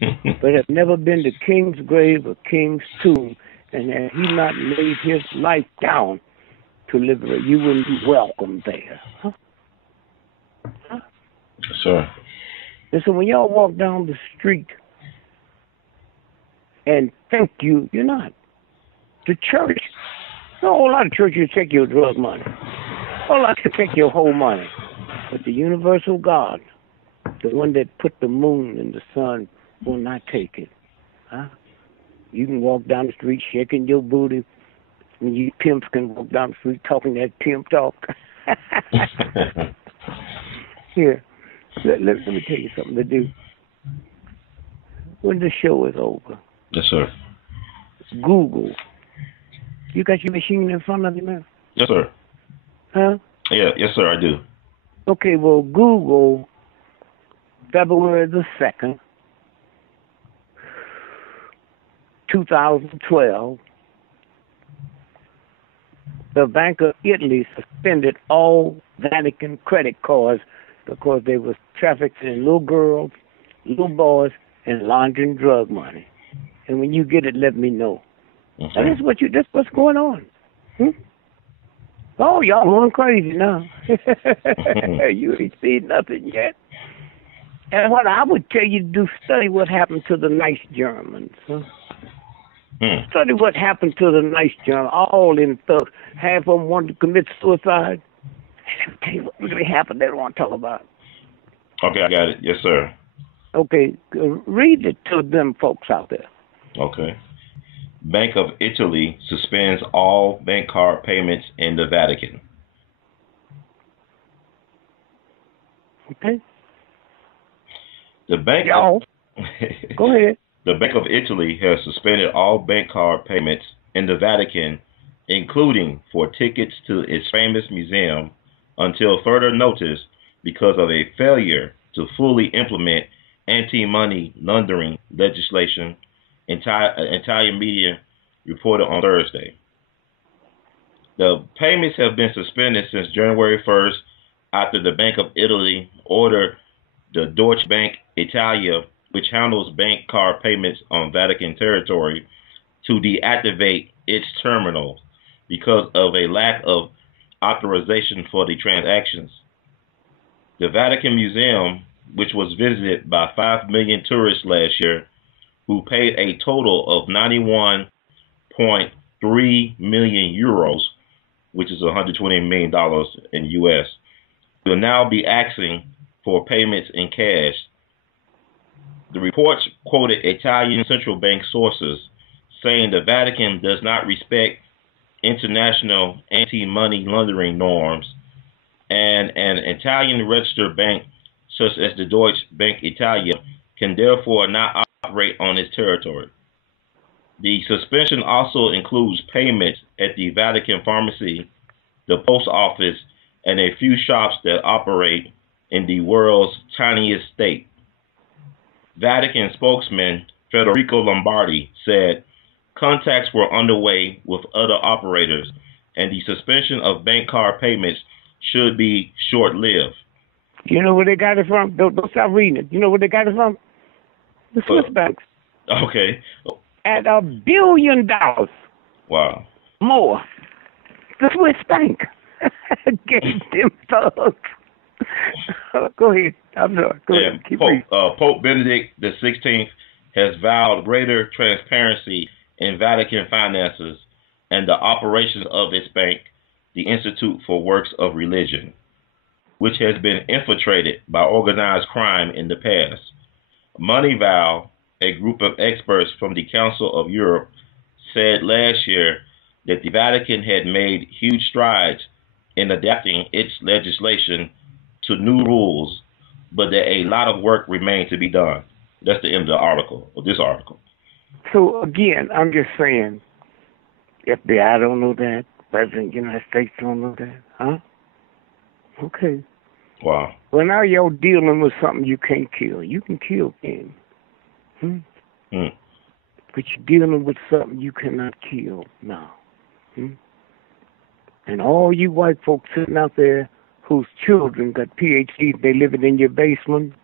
but have never been to King's grave or King's tomb, and had he not laid his life down to liberate, you wouldn't be welcome there. Yes, sir. And so when y'all walk down the street and think you're not. The church, a whole lot of churches take your drug money. A whole lot to take your whole money. But the universal God, the one that put the moon and the sun, will not take it. You can walk down the street shaking your booty. And you pimps can walk down the street talking that pimp talk. Here, let me tell you something to do. When the show is over, Yes, sir. Google. You got your machine in front of you now? Yes, sir. Huh? Yeah, yes, sir, I do. Okay, well, Google February the 2nd, 2012. The Bank of Italy suspended all Vatican credit cards because they were trafficking little girls, little boys, and laundering drug money. And when you get it, let me know. Okay. And that's what's going on. Oh, y'all going crazy now. You ain't seen nothing yet. And what I would tell you to do, study what happened to the nice Germans. Study what happened to the nice Germans. All in thugs. Half of them wanted to commit suicide. Let me tell you what really happened. They don't want to talk about it. Okay, I got it. Yes, sir. Okay, read it to them folks out there. Okay. Bank of Italy suspends all bank card payments in the Vatican. Okay. The bank. Go ahead. The Bank of Italy has suspended all bank card payments in the Vatican, including for tickets to its famous museum, until further notice because of a failure to fully implement anti-money laundering legislation, Italian media reported on Thursday. The payments have been suspended since January 1st after the Bank of Italy ordered the Deutsche Bank Italia, which handles bank card payments on Vatican territory, to deactivate its terminals because of a lack of authorization for the transactions. The Vatican Museum, which was visited by 5 million tourists last year, who paid a total of 91.3 million euros, which is $120 million in US, will now be asking for payments in cash. The reports quoted Italian central bank sources saying the Vatican does not respect international anti-money laundering norms, and an Italian registered bank such as the Deutsche Bank Italia can therefore not operate on its territory. The suspension also includes payments at the Vatican pharmacy, the post office, and a few shops that operate in the world's tiniest state. Vatican spokesman Federico Lombardi said contacts were underway with other operators, and the suspension of bank card payments should be short-lived. You know where they got it from? Don't stop reading it. You know where they got it from? The Swiss banks. Okay. At $1 billion. Wow. More. The Swiss bank gave them thugs. Go ahead. I'm sorry. Go ahead. Keep reading. Pope Benedict XVI has vowed greater transparency in Vatican finances and the operations of its bank, the Institute for Works of Religion, which has been infiltrated by organized crime in the past. MoTHEr, a group of experts from the Council of Europe, said last year that the Vatican had made huge strides in adapting its legislation to new rules, but that a lot of work remained to be done. That's the end of the article, of this article. So, again, I'm just saying, FBI don't know that. President of the United States don't know that. Huh? Okay. Wow. Well, now you're dealing with something you can't kill. You can kill things. But you're dealing with something you cannot kill now. And all you white folks sitting out there whose children got PhDs, they living in your basement.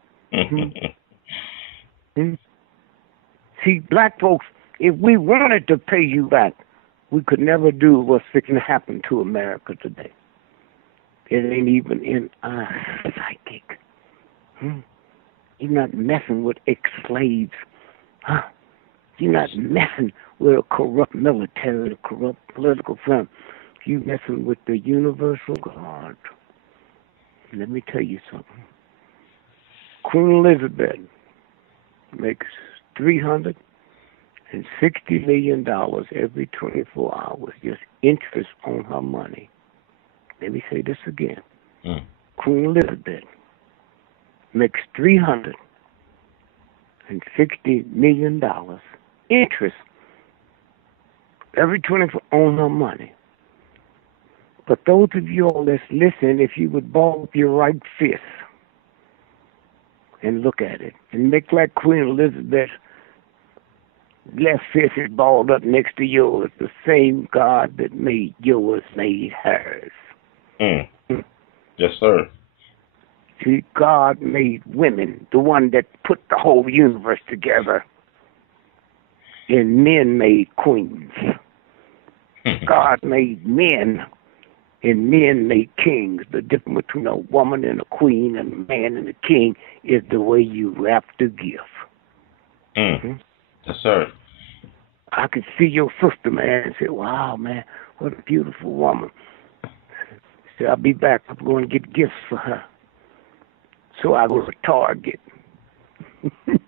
See, black folks, if we wanted to pay you back, we could never do what's fixing to happen to America today. It ain't even in our psychic. You're not messing with ex-slaves. You're not messing with a corrupt military, a corrupt political firm. You're messing with the universal God. Let me tell you something. Queen Elizabeth makes $360 million every 24 hours, just interest on her money. Let me say this again. Queen Elizabeth makes $360 million interest every 24 on her money. But those of you all that's listening, if you would ball up your right fist and look at it and make like Queen Elizabeth's left fist is balled up next to yours, the same God that made yours made hers. Yes, sir. See, God made women, the one that put the whole universe together, and men made queens. God made men, and men made kings. The difference between a woman and a queen and a man and a king is the way you wrap the gift. Yes, sir. I could see your sister, man, and say, wow, man, what a beautiful woman. Say, I'll be back. I'm going to get gifts for her. So I go to Target.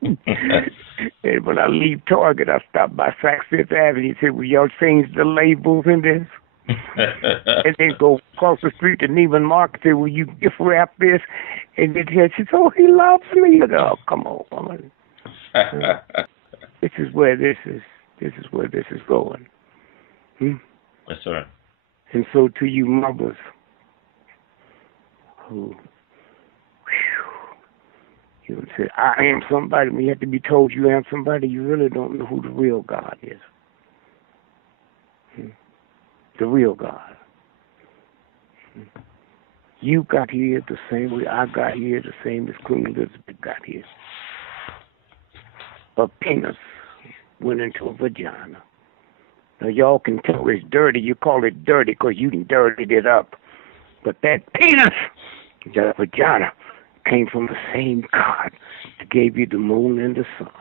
And when I leave Target, I stop by Saks Fifth Avenue and say, will y'all change the labels in this? And then go across the street to Neiman Marcus and say, will you gift wrap this? And then she says, oh, he loves me. Oh, come on, woman. This is where this is going. Yes, sir. And so to you mothers who you say, I am somebody. When you have to be told you am somebody, you really don't know who the real God is. The real God. You got here the same way I got here, the same as Queen Elizabeth got here. A penis went into a vagina. Now, y'all can tell it's dirty. You call it dirty because you can dirtied it up. But that penis, that vagina, came from the same God that gave you the moon and the sun.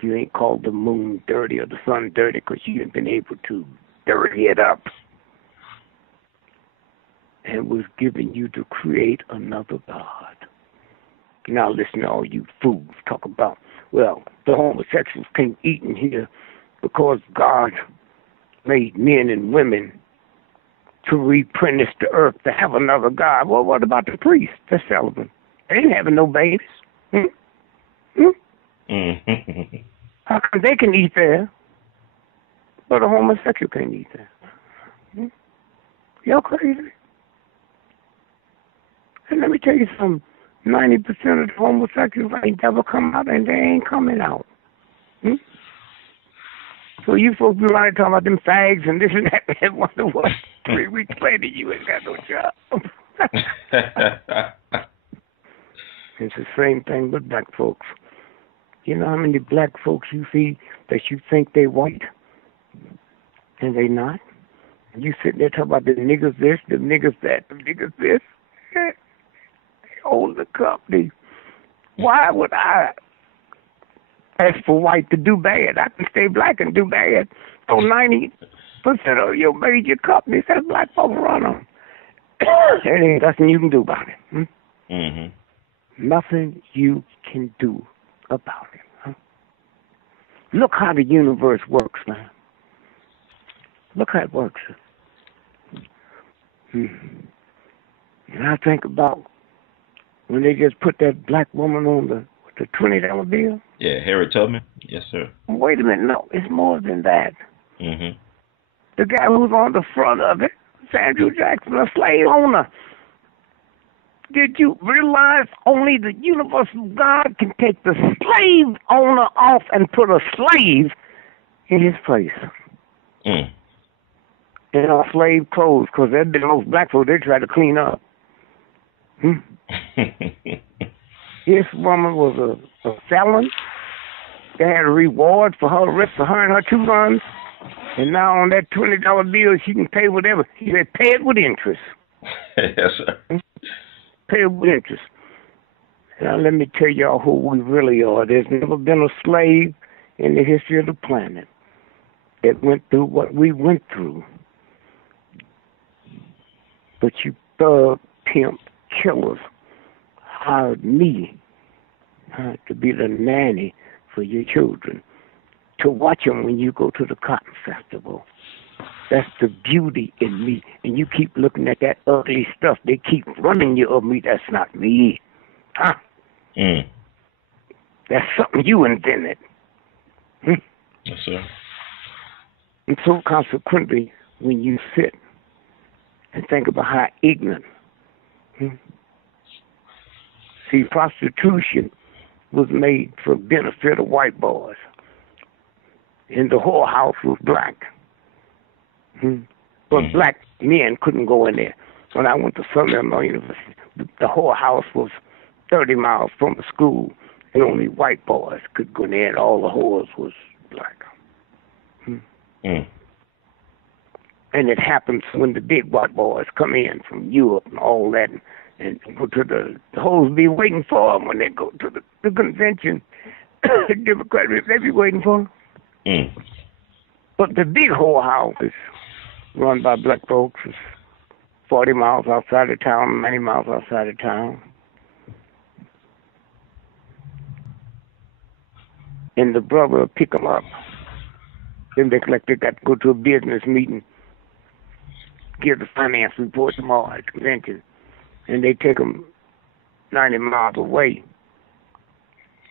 You ain't called the moon dirty or the sun dirty because you ain't been able to dirty it up. And was given you to create another God. Now listen to all you fools talk about, well, the homosexuals can't eat in here because God made men and women to replenish the earth, to have another God. Well, what about the priests? That's celibate. They ain't having no babies. How come they can eat there, but a homosexual can't eat there? Y'all crazy? And let me tell you something. 90% of the homosexuals ain't never come out, and they ain't coming out. So you folks be around talking about them fags and this and that, and wonder what 3 weeks later you ain't got no job. It's the same thing with black folks. You know how many black folks you see that you think they white, and they not? And you sit there talking about the niggas this, the niggas that, the niggas this. They hold the company. Why would I ask for white to do bad? I can stay black and do bad. So 90% of your major companies have black folks run them. There ain't nothing you can do about it. Nothing you can do about it. Look how the universe works, man. Look how it works. And I think about when they just put that black woman on the $20 bill. Yeah, Harriet Tubman. Yes, sir. Wait a minute, no, it's more than that. The guy who's on the front of it, Andrew Jackson, a slave owner. Did you realize only the universal God can take the slave owner off and put a slave in his place? In our slave clothes, because they're the most black folks they try to clean up. This woman was a felon. They had a reward for her arrest for her and her 2 sons. And now on that $20 bill, she can pay whatever. He said, pay it with interest. Yes, sir. Pay it with interest. Now let me tell y'all who we really are. There's never been a slave in the history of the planet that went through what we went through. But you thug, pimp, killers hired me to be the nanny for your children, to watch them when you go to the Cotton Festival. That's the beauty in me. And you keep looking at that ugly stuff. They keep running you of me. That's not me. That's something you invented. Yes, sir. And so consequently, when you sit and think about how ignorant. See, prostitution was made for benefit of white boys. And the whorehouse was black. But black men couldn't go in there. When I went to Southern Illinois University, the whorehouse was 30 miles from the school, and only white boys could go in there, and all the whores was black. And it happens when the big white boys come in from Europe and all that, and go to the hoes be waiting for them when they go to the convention. The Democrats, they be waiting for them. But the big whorehouse is run by black folks. It's 40 miles outside of town, 90 miles outside of town. And the brother will pick them up. Then they collect, they got to go to a business meeting, give the finance report tomorrow at the convention, and they take them 90 miles away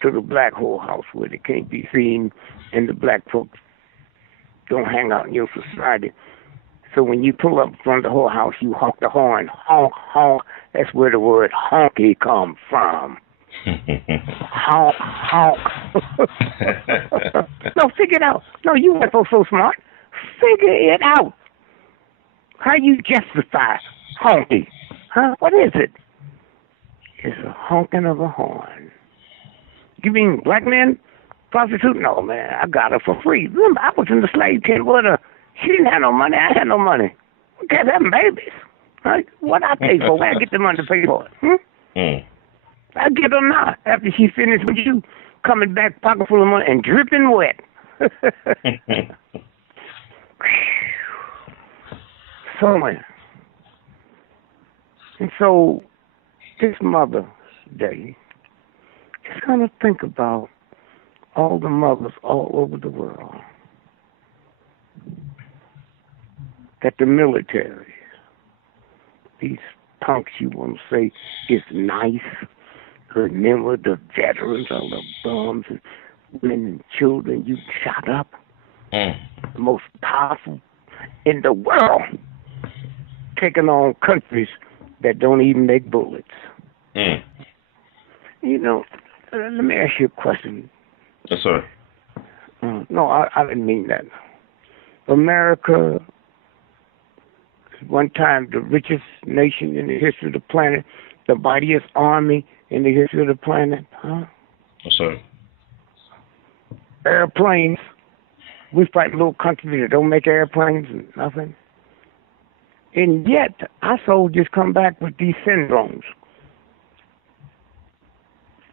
to the black whorehouse where they can't be seen, and the black folks don't hang out in your society. So when you pull up in front of the whorehouse, you honk the horn. Honk, honk. That's where the word honky comes from. Honk, honk. No, figure it out. No, you weren't so smart. Figure it out. How you justify honky? Huh? What is it? It's a honking of a horn. You mean black men prostitute? No, man. I got her for free. Remember, I was in the slave tent with her. She didn't have no money. I had no money. We kept having babies. Right? What I pay for? Where I get the money to pay for it? I get her now. After she finished with you, coming back pocket full of money and dripping wet. And so this Mother's Day, just kind of think about all the mothers all over the world that the military, these punks you want to say is nice, remember the veterans, all the bums and women and children you shot up, the most powerful in the world, taking on countries that don't even make bullets. You know, let me ask you a question. Yes, sir. No, I didn't mean that. America, one time the richest nation in the history of the planet, the mightiest army in the history of the planet, huh? Yes, sir. Airplanes. We fight a little country that don't make airplanes and nothing. And yet, our soldiers come back with these syndromes.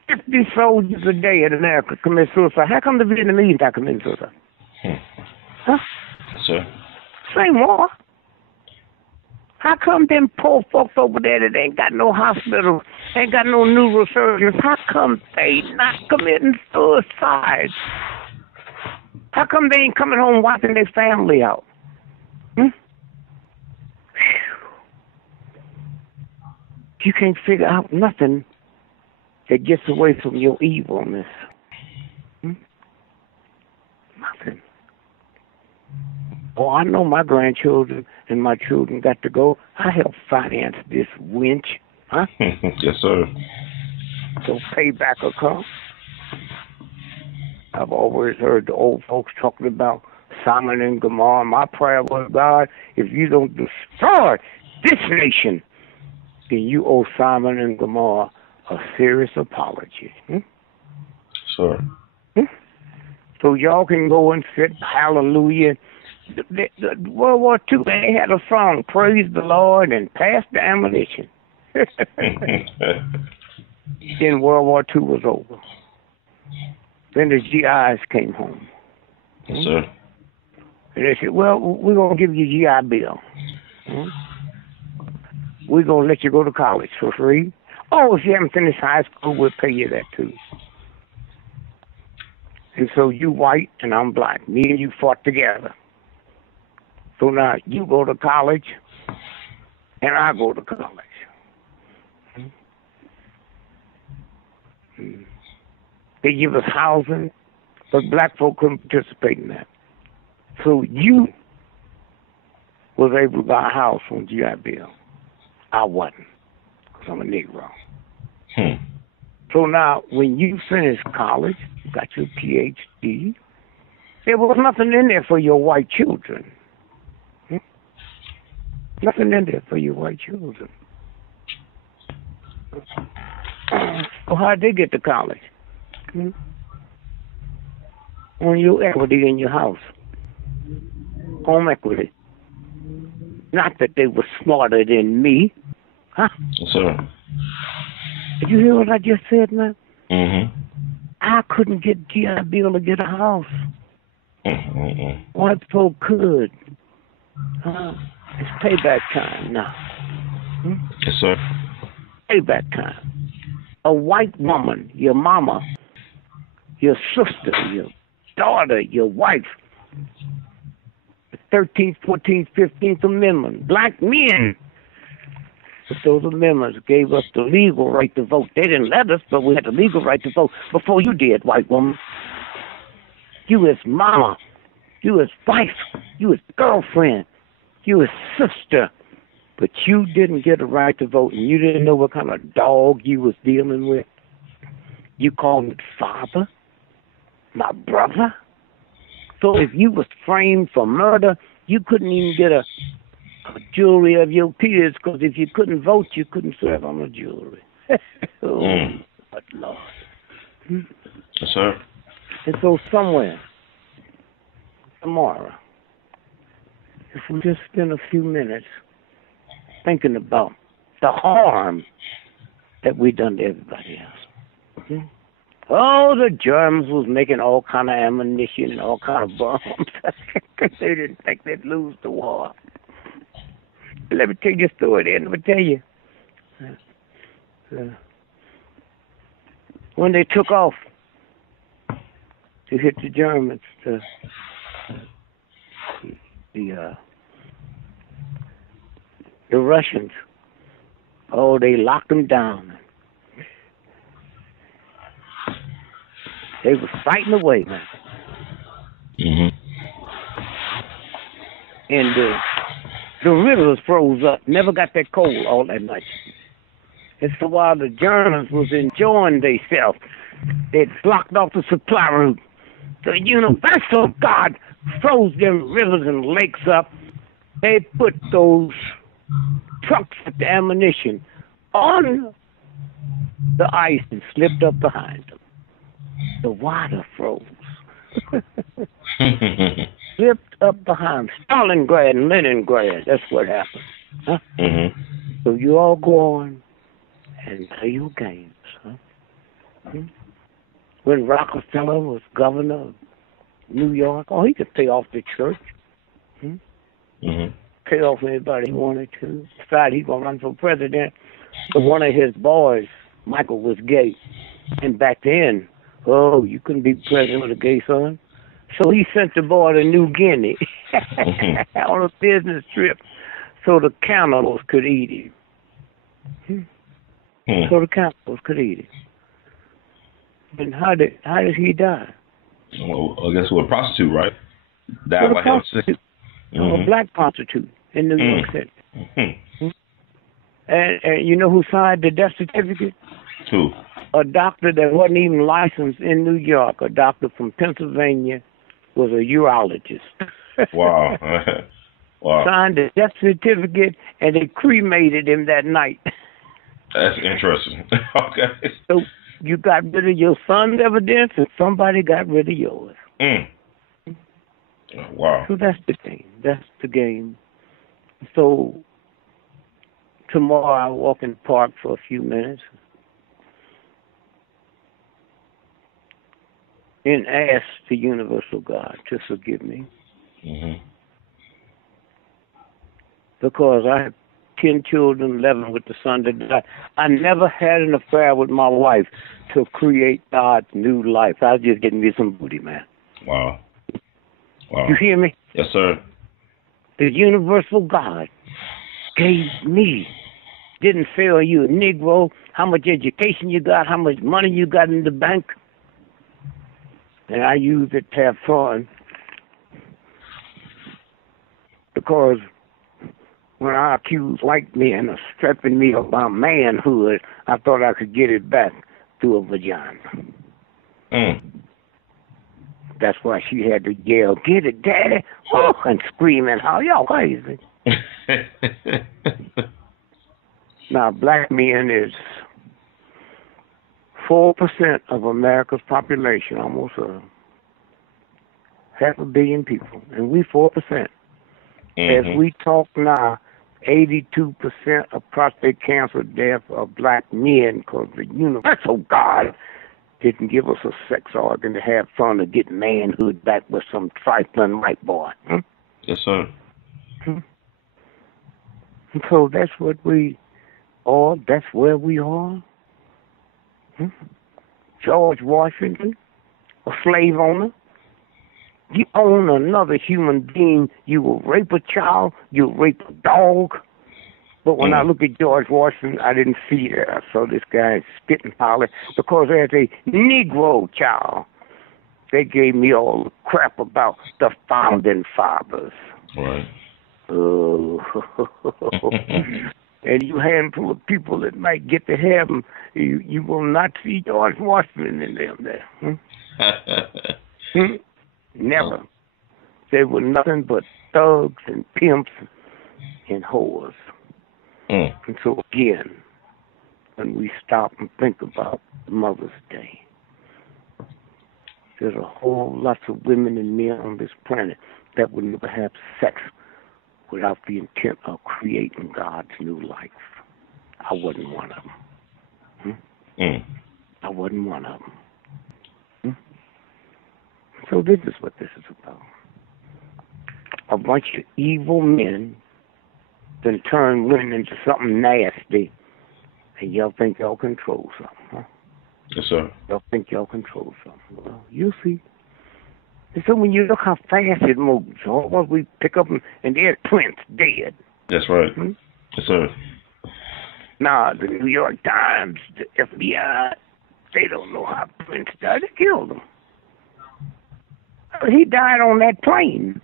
50 soldiers a day in America commit suicide. How come the Vietnamese not committing suicide? Huh? Yes, sir. Same war. How come them poor folks over there that ain't got no hospital, ain't got no neurosurgeons, how come they not committing suicide? How come they ain't coming home wiping their family out? You can't figure out nothing that gets away from your evilness. Nothing. Oh, I know my grandchildren and my children got to go. I help finance this winch. Huh? Yes, sir. So payback will come. I've always heard the old folks talking about Simon and Gomorrah. My prayer was, God, if you don't destroy this nation, then you owe Simon and Gomorrah a serious apology. Sure. So y'all can go and sit, hallelujah. The World War II, they had a song, praise the Lord and pass the ammunition. Then World War II was over. Then the GIs came home. Yes, sir. And they said, well, we're going to give you a GI Bill. We're going to let you go to college for free. Oh, if you haven't finished high school, we'll pay you that too. And so you white and I'm black. Me and you fought together. So now you go to college and I go to college. They give us housing, but black folk couldn't participate in that. So you was able to buy a house on GI Bill. I wasn't, because I'm a Negro. So now, when you finish college, you got your PhD, there was nothing in there for your white children. Nothing in there for your white children. So how'd they get to college? On your equity in your house. Home equity. Not that they were smarter than me. Huh? Yes, sir. Did you hear what I just said, man? Mm-hmm. I couldn't get GI Bill to get a house. White folk could. It's payback time now. Yes, sir. Payback time. A white woman, your mama, your sister, your daughter, your wife, the 13th, 14th, 15th Amendment, black men. But those amendments gave us the legal right to vote. They didn't let us, but we had the legal right to vote before you did, white woman. You as mama, you as wife, you as girlfriend, you as sister. But you didn't get a right to vote, and you didn't know what kind of dog you was dealing with. You called it father, my brother. So if you was framed for murder, you couldn't even get a jury of your peers, because if you couldn't vote, you couldn't serve on a jury. But Lord. Yes, sir. And so somewhere, tomorrow, if we just spend a few minutes thinking about the harm that we done to everybody else. Oh, the Germans was making all kind of ammunition and all kind of bombs. They didn't think they'd lose the war. Let me tell you a story there. Let me tell you. When they took off to hit the Germans, the Russians, oh, they locked them down. They were fighting away, man. And the rivers froze up, never got that cold all that night. And so while the Germans was enjoying themselves, they'd blocked off the supply route. The universal God froze them rivers and lakes up. They put those trucks with the ammunition on The ice had slipped up behind them. The water froze. Slipped up behind them. Stalingrad and Leningrad. That's what happened. Huh? Mm-hmm. So you all go on and play your games. Huh? When Rockefeller was governor of New York, he could pay off the church. Pay off anybody he wanted to. Decided he's going to run for president. But one of his boys, Michael, was gay. And back then, you couldn't be president with a gay son. So he sent the boy to New Guinea on a business trip so the cannibals could eat him. So the cannibals could eat him. And how did he die? Well, I guess with a prostitute, right? Died by having sex. A black prostitute in New York City. And you know who signed the death certificate? Who? A doctor that wasn't even licensed in New York. A doctor from Pennsylvania was a urologist. Wow. Wow. Signed the death certificate, and they cremated him that night. That's interesting. Okay. So you got rid of your son's evidence, and somebody got rid of yours. Wow. So that's the game. That's the game. So tomorrow I'll walk in the park for a few minutes and ask the universal God to forgive me. Because I have 10 children, 11 with the son that died. I never had an affair with my wife to create God's new life. I was just getting me some booty, man. Wow. Wow. You hear me? Yes, sir. The universal God gave me. Didn't say, are you a Negro, how much education you got, how much money you got in the bank. And I used it to have fun. Because when I accused white men of stripping me of my manhood, I thought I could get it back through a vagina. That's why she had to yell, "Get it, Daddy!" And scream and holler, "Y'all crazy." Now, black men is 4% of America's population, almost 500 million people, and we 4%. As we talk now, 82% of prostate cancer deaths are black men because the universal God didn't give us a sex organ to have fun to get manhood back with some trifling white boy. Yes, sir. So that's what we are. That's where we are. George Washington, a slave owner. You own another human being, you will rape a child, you'll rape a dog. But when I look at George Washington, I didn't see that. I saw this guy spitting holler because as a Negro child, they gave me all the crap about the founding fathers. Right. And you handful of people that might get to heaven, you will not see George Washington in them there. Never. They were nothing but thugs and pimps and whores. And so again, when we stop and think about Mother's Day, there's a whole lot of women and men on this planet that would never have sex without the intent of creating God's new life. I wasn't one of them. I wasn't one of them. So this is what this is about. A bunch of evil men then turn women into something nasty, and y'all think y'all control something, huh? Yes, sir. Y'all think y'all control something. Well, you'll see. And so when you look how fast it moves, once we pick up and there's PrINce dead. That's right. Yes, sir. Now, the New York Times, the FBI, they don't know how PrINce died. They killed him. He died on that plane.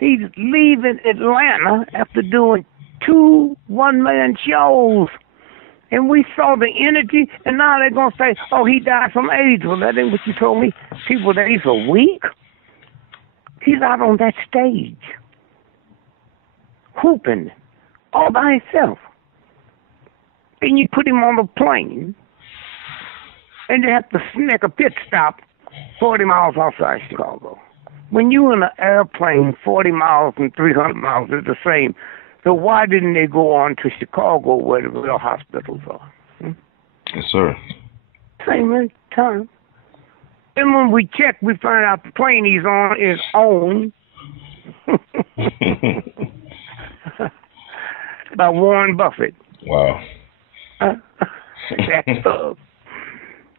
He's leaving Atlanta after doing 2 one-man shows. And we saw the energy, and now they're going to say, oh, he died from AIDS. Well, that ain't what you told me. People that he's a week. He's out on that stage, hooping all by himself. and you put him on a plane, and they have to make a pit stop 40 miles outside Chicago. When you in an airplane, 40 miles and 300 miles is the same. So why didn't they go on to Chicago where the real hospitals are? Yes, sir. Same time. And when we check, we find out the plane he's on is owned by Warren Buffett. Wow. That's tough.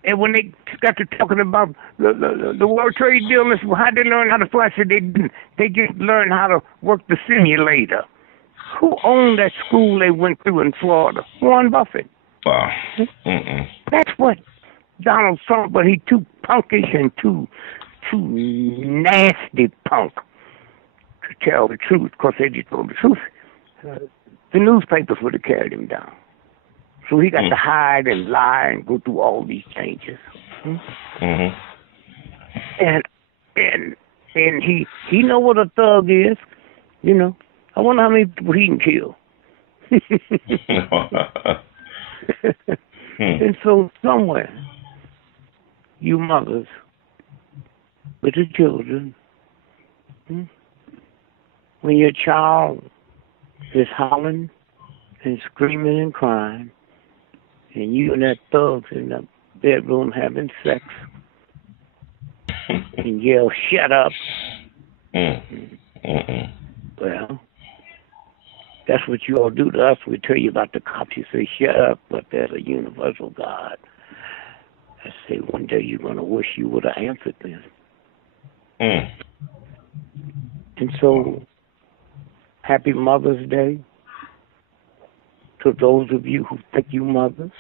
And when they got to talking about the World Trade Deal, how they learn how to fly, so they didn't. They just learned how to work the simulator. Who owned that school they went through in Florida? Warren Buffett. Wow. That's what Donald Trump, but he too punkish and too nasty punk to tell the truth, because they just told the truth. The newspapers would have carried him down. So he got to hide and lie and go through all these changes. And he know what a thug is, you know. I wonder how many people he can kill. And so somewhere, you mothers with the children, when your child is howling and screaming and crying, and you and that thug's in the bedroom having sex, and yell, "Shut up." Well, that's what you all do to us. We tell you about the cops. You say, "Shut up," but there's a universal God. I say, one day you're going to wish you would have answered them. And so, happy Mother's Day to those of you who think you mothers.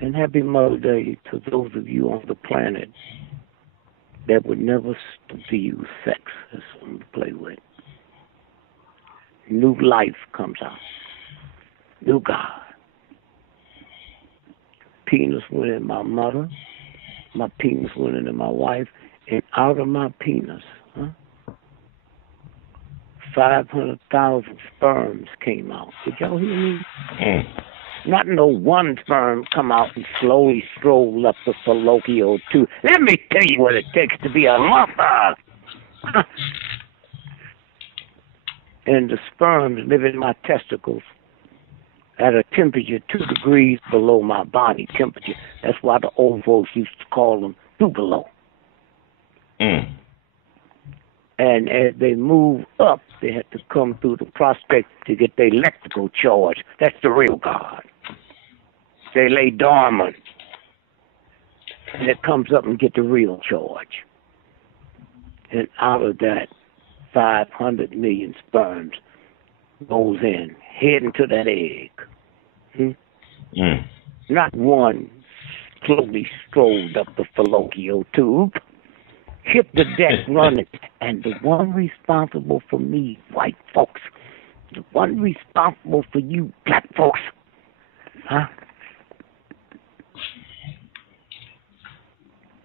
And happy Mother's Day to those of you on the planet that would never stop to use sex as something to play with. New life comes out. New God. Penis went in my mother. My penis went into my wife. And out of my penis, 500,000 sperms came out. Did y'all hear me? Not no one sperm come out and slowly stroll up the fallopian tube. Let me tell you what it takes to be a mother. And the sperms live in my testicles at a temperature 2 degrees below my body temperature. That's why the old folks used to call them Tupelo. And as they move up, they have to come through the prostate to get their electrical charge. That's the real God. They lay dormant. And it comes up and get the real charge. And out of that, 500 million sperms goes in, heading to that egg. Not one slowly strolled up the fallopian tube, hit the deck running, and the one responsible for me, white folks, the one responsible for you, black folks,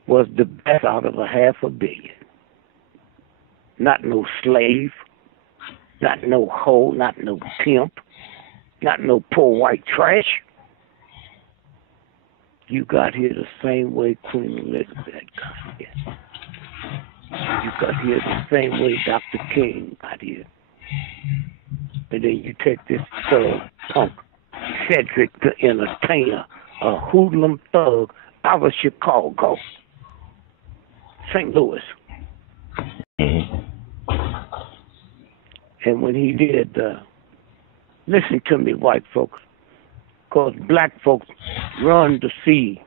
was the best out of 500 million. Not no slave, not no hoe, not no pimp, not no poor white trash. You got here the same way Queen Elizabeth got here. You got here the same way Dr. King got here. And then you take this thug, punk, Cedric the Entertainer, a hoodlum thug out of Chicago, St. Louis. And when he did, listen to me, white folks, because black folks run to see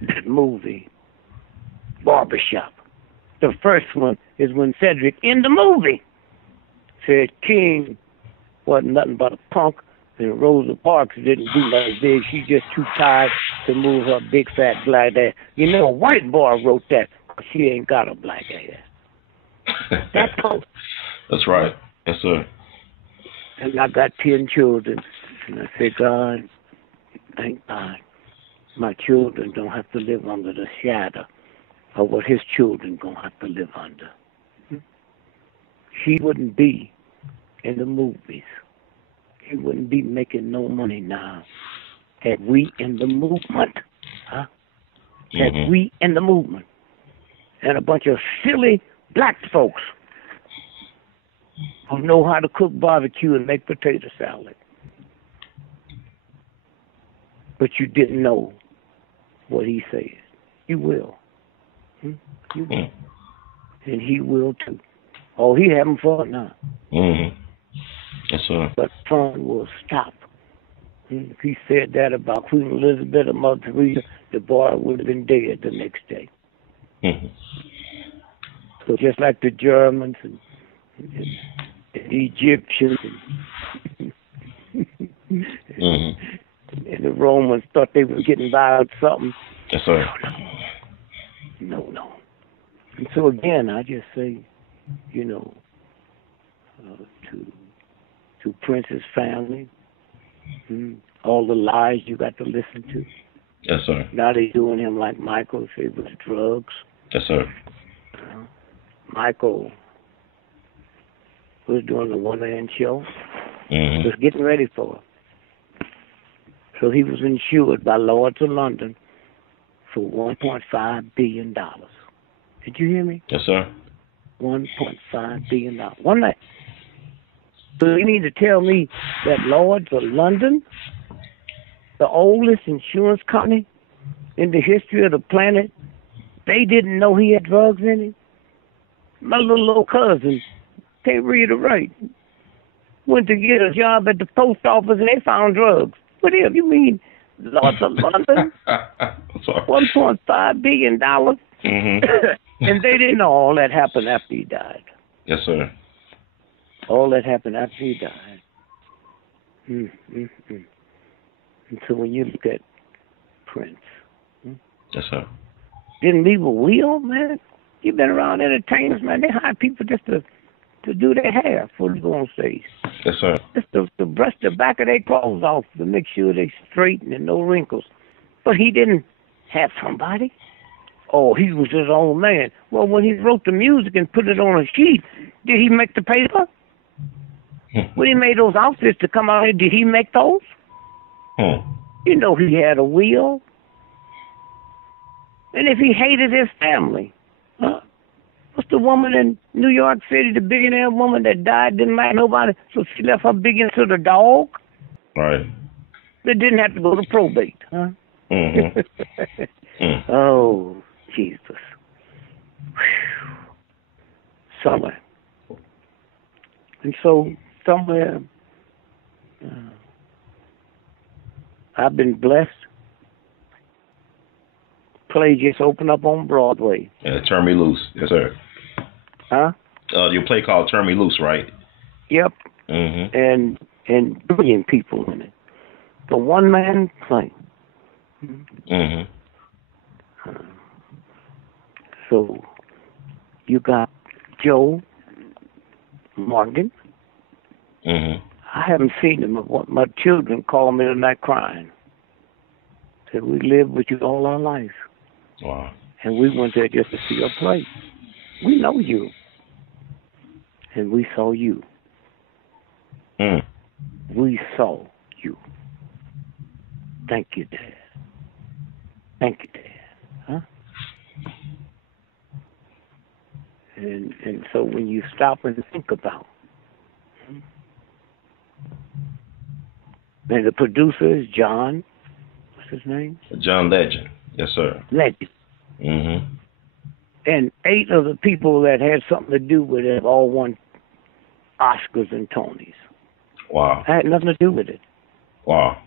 that movie, Barbershop. The first one is when Cedric, in the movie, said King wasn't nothing but a punk, and Rosa Parks didn't do nothing big. She's just too tired to move her big fat black ass. You know, a white boy wrote that, but she ain't got a black ass. That's punk. That's right. Yes, sir. And I got 10 children. And I said, God, thank God, my children don't have to live under the shadow of what his children going to have to live under. He wouldn't be in the movies. he wouldn't be making no money now had we in the movement, huh? Had we in the movement. And a bunch of silly black folks who know how to cook barbecue and make potato salad. But you didn't know what he said. You will. You will. And he will too. Oh, he having fun now. Yes, sir. But fun will stop. If he said that about Queen Elizabeth or Mother Teresa, the boy would have been dead the next day. So just like the Germans and the Egyptians and the Romans thought they were getting by with something. Yes, sir. No. And so again, I just say, you know, to PrINce's family, all the lies you got to listen to. Yes, sir. Now they doing him like Michael, say it was drugs. Yes, sir. Michael was doing the one-man show. Mm-hmm. Was getting ready for it. So he was insured by Lloyd's of London for $1.5 billion. Did you hear me? Yes, sir. $1.5 billion. One night. So you mean to tell me that Lloyd's of London, the oldest insurance company in the history of the planet, they didn't know he had drugs in him? My little old cousin, can't read or write, went to get a job at the post office and they found drugs. What the hell you mean, Lloyd's of London? $1.5 billion? And they didn't know all that happened after he died. Yes, sir. All that happened after he died. And so when you look at PrINce, yes, sir. Didn't leave a will, man. You've been around entertainers, man. They hire people just to do their hair before they go on stage. Yes, sir. Just to brush the back of their clothes off to make sure they straight and no wrinkles. But he didn't have somebody. Oh, he was his own man. Well, when he wrote the music and put it on a sheet, did he make the paper? When he made those outfits to come out here, did he make those? You know he had a will. And if he hated his family, what's the woman in New York City, the billionaire woman that died, didn't like nobody, so she left her billions to the dog? Right. They didn't have to go to probate, huh? Oh, Jesus. Whew. Somewhere. And so, somewhere, I've been blessed. Play just opened up on Broadway. Yeah, Turn Me Loose. Yes, sir. Huh? Your play called Turn Me Loose, right? Yep. And brilliant people in it. The one-man play. So you got Joe Morgan. I haven't seen him. My children call me tonight crying. Said, we lived with you all our life. Wow. And we went there just to see your play. We know you. And we saw you. We saw you. Thank you, Dad. Thank you, Dad. Huh? And so when you stop and think about, and the producer is John, what's his name? John Legend. Yes, sir. Legend. And 8 of the people that had something to do with it all won Oscars and Tonys. Wow. I had nothing to do with it. Wow.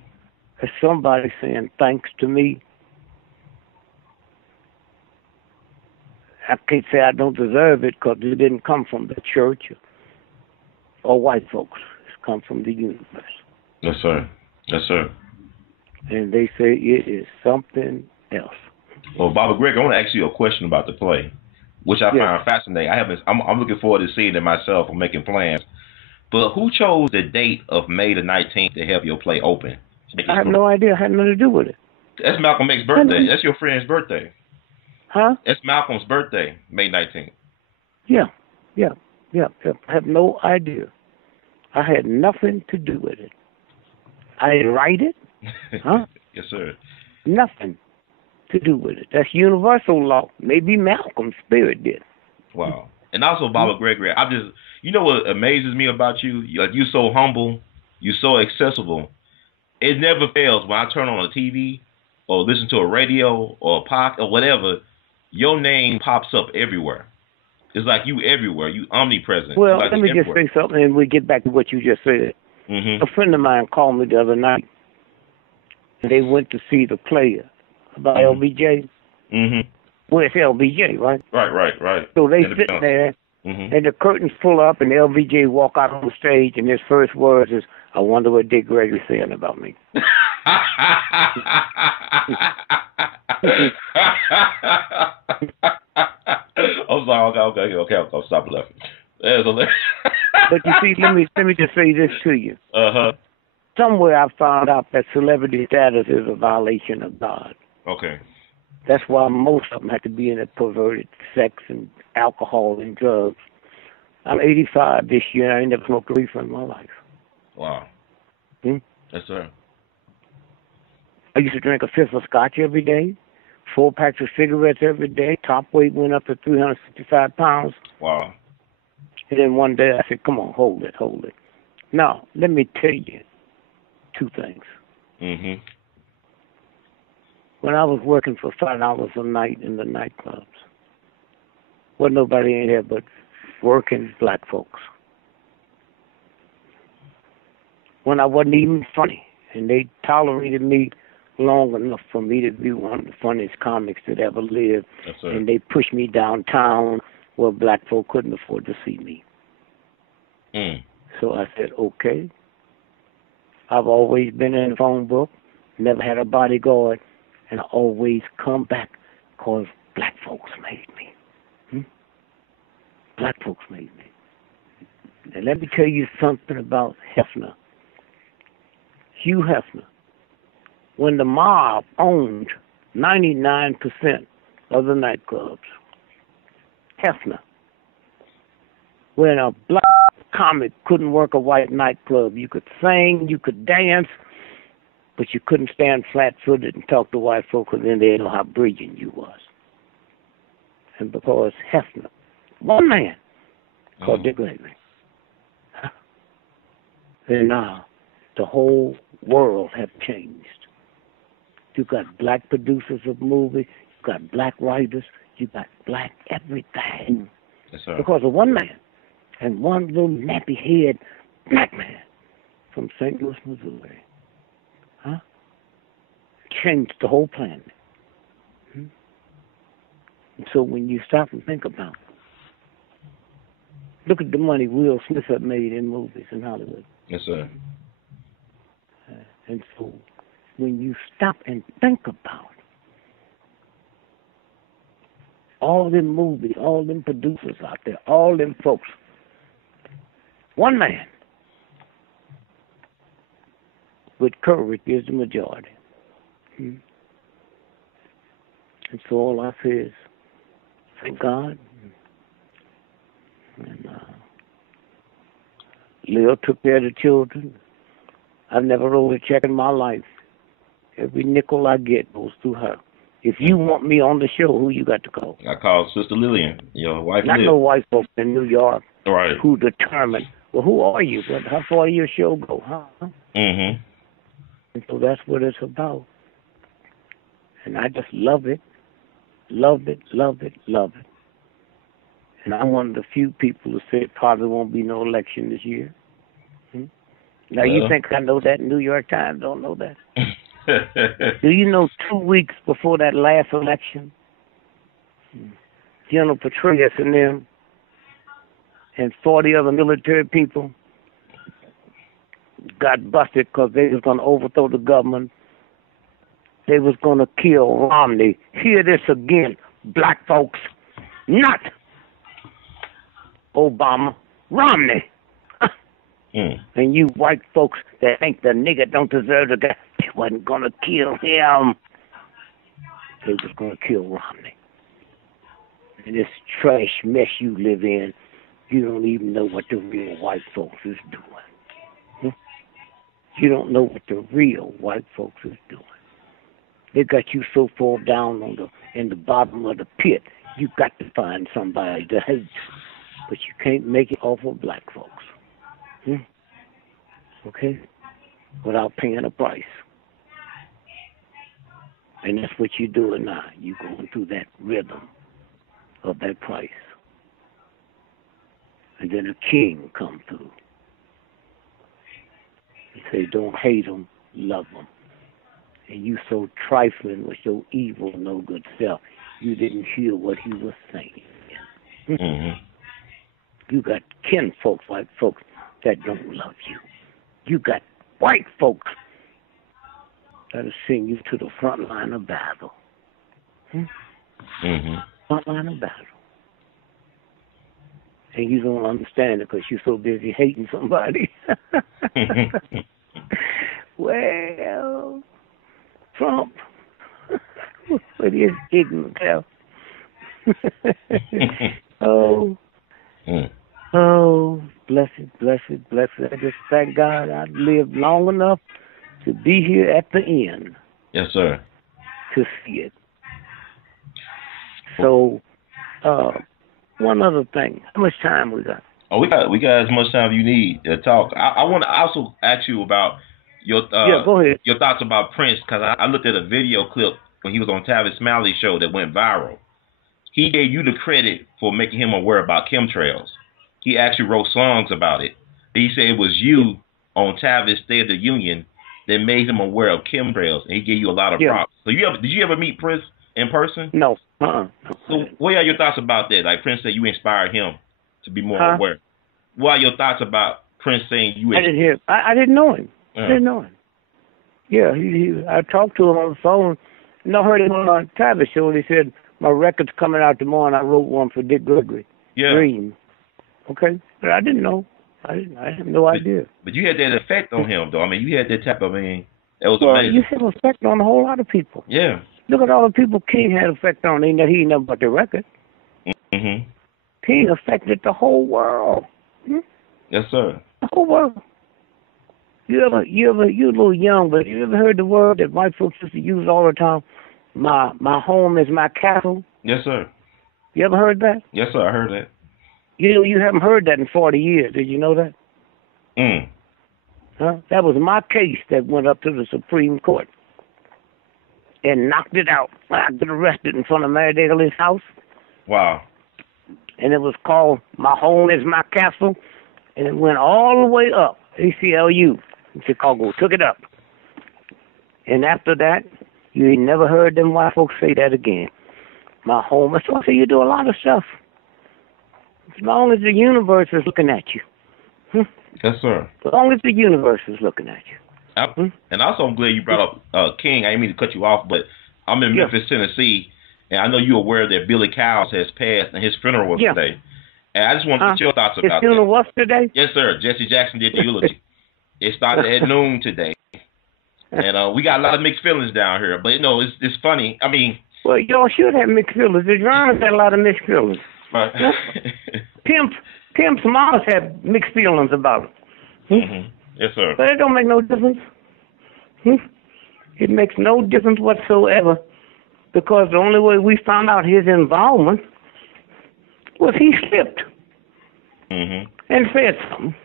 There's somebody saying thanks to me. I can't say I don't deserve it because it didn't come from the church or white folks. It's come from the universe. Yes, sir. Yes, sir. And they say it is something else. Well, Baba Greg, I want to ask you a question about the play, which I find fascinating. I'm looking forward to seeing it myself. I'm making plans. But who chose the date of May the 19th to have your play open? I have no idea. It had nothing to do with it. That's Malcolm X's birthday. That's your friend's birthday. Huh? That's Malcolm's birthday, May 19th. Yeah. I have no idea. I had nothing to do with it. I didn't write it. Huh? Yes, sir. Nothing to do with it. That's universal law. Maybe Malcolm's spirit did. Wow. And also, Baba Gregory, I'm just, you know what amazes me about you? You're so humble. You're so accessible. It never fails when I turn on a TV or listen to a radio or a pop or whatever, your name pops up everywhere. It's like you everywhere. You omnipresent. Well, like let me just say something, and we get back to what you just said. Mm-hmm. A friend of mine called me the other night. They went to see the play about LBJ. Mm-hmm. Well, it's LBJ, right? Right. So they sit there, and the curtains pull up, and LBJ walk out on the stage, and his first words is, "I wonder what D.Gregory saying about me." I'm sorry. Okay. I'll stop laughing. But you see, let me just say this to you. Somewhere I found out that celebrity status is a violation of God. Okay. That's why most of them have to be in a perverted sex and alcohol and drugs. I'm 85 this year, and I ain't never smoked a reefer in my life. Wow. Hmm? Yes, sir. I used to drink a fifth of scotch every day, 4 packs of cigarettes every day. Top weight went up to 365 pounds. Wow. And then one day I said, come on, hold it. Now, let me tell you 2 things. Mm-hmm. When I was working for $5 a night in the nightclubs, wasn't nobody in here but working black folks. When I wasn't even funny, and they tolerated me long enough for me to be one of the funniest comics that ever lived, Yes, sir. and they pushed me downtown where black folk couldn't afford to see me. So I said, okay. I've always been in the phone book, never had a bodyguard, and I always come back because black folks made me. Black folks made me. And let me tell you something about Hefner. Hugh Hefner. When the mob owned 99% of the nightclubs, Hefner. When a black comic couldn't work a white nightclub, you could sing, you could dance, but you couldn't stand flat-footed and talk to white folk because then they'd know how brilliant you was. And because Hefner, one man called D.Gregory, and now the whole world have changed. You got black producers of movies, you got black writers, you got black everything. Yes, sir. Because of one man and one little nappy-head black man from St. Louis, Missouri. Changed the whole planet. And so when you stop and think about it, look at the money Will Smith had made in movies in Hollywood. Yes, sir. And so when you stop and think about it, all them movies, all them producers out there, all them folks, one man with courage is the majority. And so all I say is, thank God. And Lil took care of the children. I've never wrote a check in my life. Every nickel I get goes through her. If you want me on the show, who you got to call? I called Sister Lillian, your wife. Not no white folks in New York who determine, well, who are you? How far your show go? Huh? Mm-hmm. And so that's what it's about. And I just love it. Love it. And I'm one of the few people who said probably won't be no election this year. Now, you think I know that? New York Times don't know that. Do you know 2 weeks before that last election, General Petraeus and them and 40 other military people got busted because they was going to overthrow the government. They was going to kill Romney. Hear this again, black folks. Not Obama, Romney. And you white folks that think the nigger don't deserve to die, they wasn't going to kill him. They was going to kill Romney. And this trash mess you live in, you don't even know what the real white folks is doing. You don't know what the real white folks is doing. They got you so far down in the bottom of the pit. You got to find somebody to hate, but you can't make it off of black folks. Okay? Without paying a price. And that's what you're doing now. You're going through that rhythm of that price. And then a king come through. He say, don't hate them, love them. And you so trifling with your evil, no good self, you didn't hear what he was saying. You got kinfolks, white folks, that don't love you. You got white folks that'll send you to the front line of battle. Front line of battle. And you don't understand it because you're so busy hating somebody. Well, Trump, with his ignorant self. Oh, blessed, blessed, blessed. I just thank God I lived long enough to be here at the end. Yes, sir. To see it. So, one other thing. How much time we got? Oh, we got as much time you need to talk. I want to also ask you about your go ahead. Your thoughts about PrINce, because I looked at a video clip when he was on Tavis Smiley's show that went viral. He gave you the credit for making him aware about chemtrails. He actually wrote songs about it. He said it was you on Tavis State of the Union that made him aware of chemtrails, and he gave you a lot of props. So did you ever meet PrINce in person? No. So what are your thoughts about that? Like PrINce said, you inspired him to be more aware. What are your thoughts about PrINce saying you? I didn't know him. I didn't know him. Yeah, I talked to him on the phone. And I heard him on a Tavis show, and he said, my record's coming out tomorrow, and I wrote one for D.Gregory. Yeah. Dream. Okay? But I didn't know. I had no idea. But you had that effect on him, though. I mean, you had that type of, that was well, amazing. You have an effect on a whole lot of people. Yeah. Look at all the people King had effect on. He never bought the record. King affected the whole world. Yes, sir. The whole world. You a little young, but you ever heard the word that white folks used to use all the time? My home is my castle. Yes, sir. You ever heard that? Yes, sir. I heard that. You haven't heard that in 40 years. Did you know that? Huh? That was my case that went up to the Supreme Court and knocked it out. I got arrested in front of Mary Daly's house. Wow. And it was called My Home is My Castle. And it went all the way up. ACLU in Chicago took it up. And after that, you ain't never heard them white folks say that again. My home. So I say you do a lot of stuff. As long as the universe is looking at you. Yes, sir. As long as the universe is looking at you. And also, I'm glad you brought up King. I didn't mean to cut you off, but I'm in Memphis, Tennessee, and I know you're aware that Billy Cowles has passed, and his funeral was today. And I just want to get your thoughts about that. His funeral was today? Yes, sir. Jesse Jackson did the eulogy. It started at noon today. And we got a lot of mixed feelings down here. But, it's funny. I mean... Well, y'all should have mixed feelings. The Drowners had a lot of mixed feelings. Right. Pimp's mom had mixed feelings about it. Yes, sir. But it don't make no difference. It makes no difference whatsoever, because the only way we found out his involvement was he slipped and said something.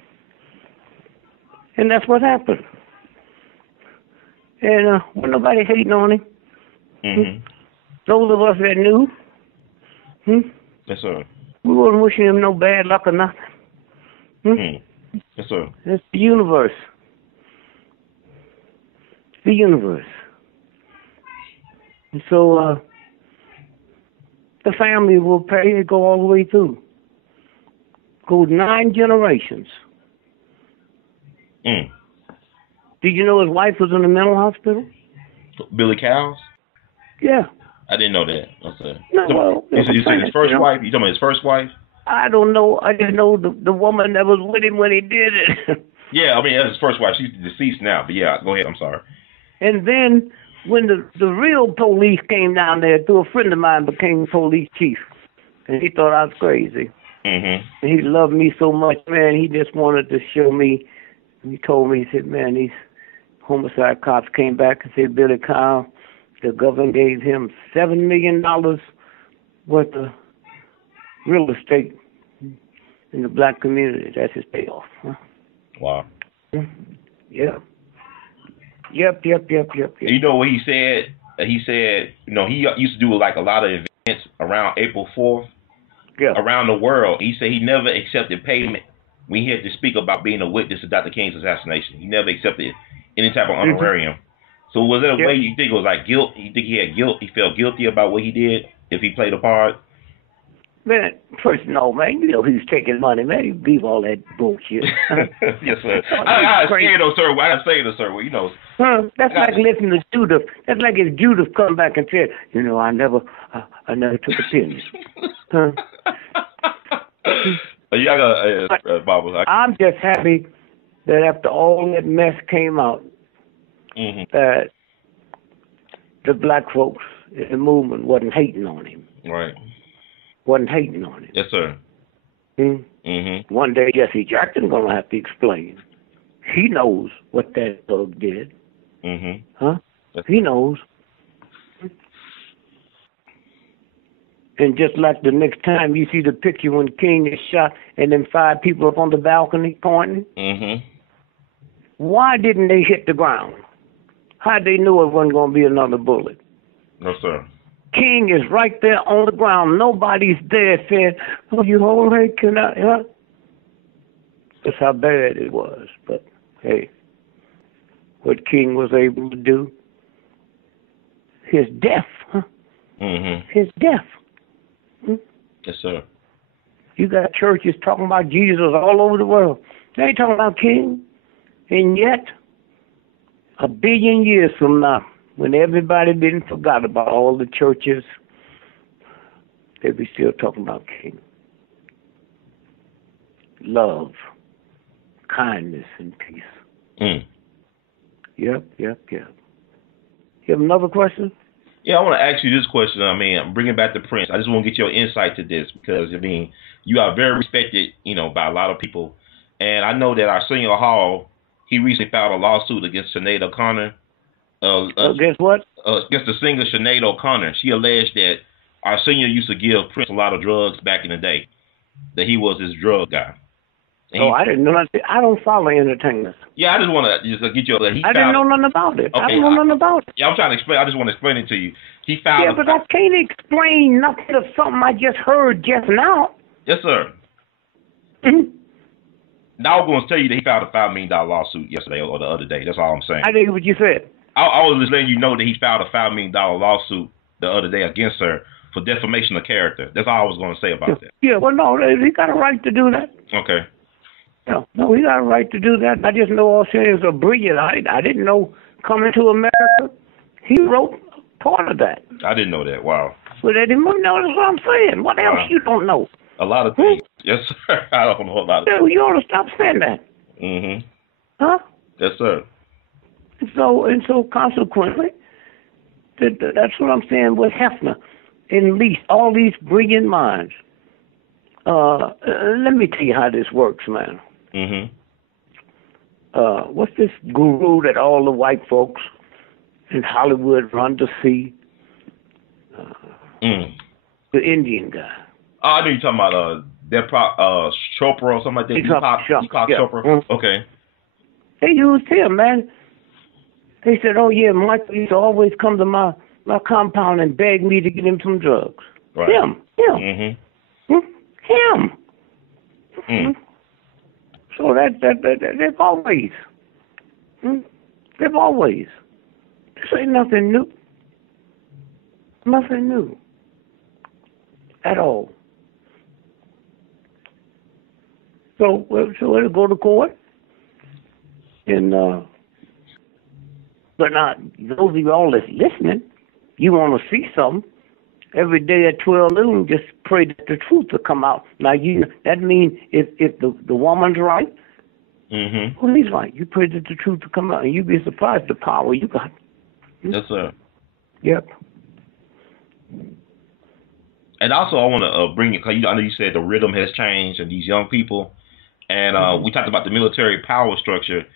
And that's what happened. And wasn't nobody hating on him. Those of us that knew, yes, sir. We wasn't wishing him no bad luck or nothing. Yes, sir. It's the universe. The universe. And so the family will pay it, go all the way through. Go 9 generations. Did you know his wife was in a mental hospital? Billy Cowles? Yeah. I didn't know that. Okay. No, you said his first wife? You talking about his first wife? I don't know. I just know the woman that was with him when he did it. Yeah, I mean, that's his first wife. She's deceased now. But yeah, go ahead. I'm sorry. And then when the real police came down there, through a friend of mine became police chief. And he thought I was crazy. And he loved me so much, man. He just wanted to show me. He told me, he said, man, homicide cops came back and said, Billy Kyle, the government gave him $7 million worth of real estate in the black community. That's his payoff. Huh? Wow. Yeah. Yep. You know what he said? He said, you know, he used to do like a lot of events around April 4th around the world. He said he never accepted payment when he had to speak about being a witness to Dr. King's assassination. He never accepted any type of honorarium. So was there a way you think it was like guilt? You think he had guilt? He felt guilty about what he did if he played a part? Man, first, no, man. You know he was taking money, man. You leave all that bullshit. Yes, sir. I say it, though, sir. I say it, sir. Well, you know. That's like listening to Judith. That's like if Judith come back and said, you know, I never took a penny. I'm just happy that after all that mess came out, that the black folks in the movement wasn't hating on him. Right. Wasn't hating on him. Yes, sir. One day, Jesse Jackson gonna have to explain. He knows what that thug did. He knows. And just like the next time you see the picture when King is shot and them 5 people up on the balcony pointing, why didn't they hit the ground? How'd they know it wasn't going to be another bullet? No, sir. King is right there on the ground. Nobody's there saying, oh, you hold her, can I? Huh? That's how bad it was. But, hey, what King was able to do, his death, his death. Yes, sir. You got churches talking about Jesus all over the world. They ain't talking about King. And yet, 1 billion years from now, when everybody didn't forgot about all the churches, they'll be still talking about King. Love, kindness, and peace. Yep. You have another question? Yeah, I want to ask you this question. I mean, I'm bringing back the PrINce. I just want to get your insight to this because, I mean, you are very respected, you know, by a lot of people. And I know that Arsenio Hall, he recently filed a lawsuit against Sinead O'Connor. Against what? Against the singer Sinead O'Connor. She alleged that Arsenio used to give PrINce a lot of drugs back in the day, that he was his drug guy. I didn't know nothing. I don't follow entertainers. Yeah, I just want to get your. I didn't know nothing about it. Okay, I don't know nothing about it. Yeah, I'm trying to explain. I just want to explain it to you. He filed. Yeah, but I can't explain nothing of something I just heard just now. Yes, sir. Now I'm going to tell you that he filed a $5 million lawsuit yesterday or the other day. That's all I'm saying. I didn't hear what you said. I was just letting you know that he filed a $5 million lawsuit the other day against her for defamation of character. That's all I was going to say about that. Yeah, well, no, he got a right to do that. Okay. No, he got a right to do that. I just know Australians are brilliant. I didn't know Coming to America, he wrote part of that. I didn't know that. Wow. Well, they didn't know. That's what I'm saying. What else you don't know? A lot of things. Yes, sir. I don't know a lot of things. You ought to stop saying that. Huh? Yes, sir. And so consequently, that's what I'm saying with Hefner. At least all these brilliant minds. Let me tell you how this works, man. What's this guru that all the white folks in Hollywood run to see? The Indian guy. Oh, I know you're talking about Deepak Chopra or something like that. Deepak Chopra. Okay. They used him, man. They said, "Oh yeah, Michael used to always come to my compound and beg me to get him some drugs." Right. Him. So they've always. They've always. This ain't nothing new. Nothing new. At all. So it'll go to court. And but not those of you all that's listening, you want to see something. Every day at 12 noon, just pray that the truth will come out. Now that means if the woman's right, well, he's right. You pray that the truth will come out, and you'd be surprised the power you got. Yes, sir. Yep. And also, I want to bring you, because I know you said the rhythm has changed and these young people, and we talked about the military power structure.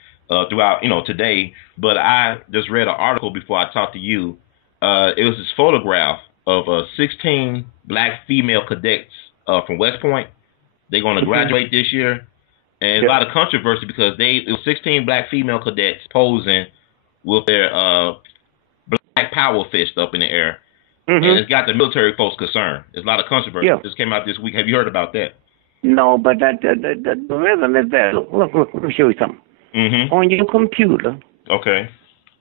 throughout, today. But I just read an article before I talked to you. It was this photograph of 16 black female cadets from West Point. They're going to graduate this year. And a lot of controversy because it was 16 black female cadets posing with their black power fist up in the air. And it's got the military folks concerned. There's a lot of controversy. This came out this week. Have you heard about that? No, but the rhythm is there. Look, let me show you something. On your computer,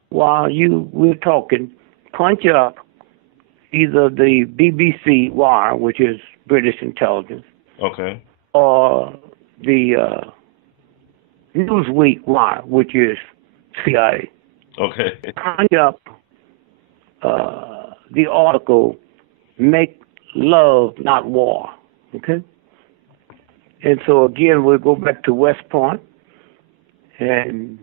while we're talking, punch up either the BBC Wire, which is British intelligence, or the Newsweek Wire, which is CIA. Punch up the article, "Make Love, Not War." Okay? And so again, we'll go back to West Point, and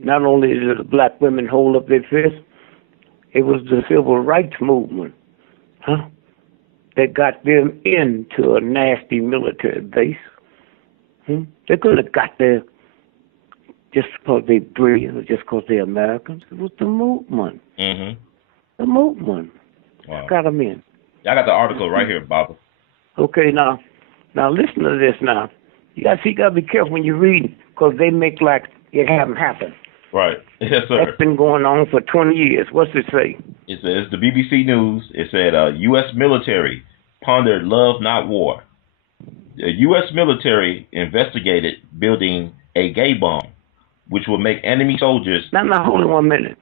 not only did the black women hold up their fists, it was the civil rights movement, that got them into a nasty military base. They couldn't have got there just because they're brilliant or just because they're Americans. It was the movement. The movement got them in. I got the article right here, Baba. Okay, now listen to this now. You got to be careful when you read because they make like it haven't happened. Right. Yes, sir. That's been going on for 20 years. What's it say? It says the BBC News. It said U.S. military pondered love, not war. The U.S. military investigated building a gay bomb, which will make enemy soldiers... Now, hold on 1 minute.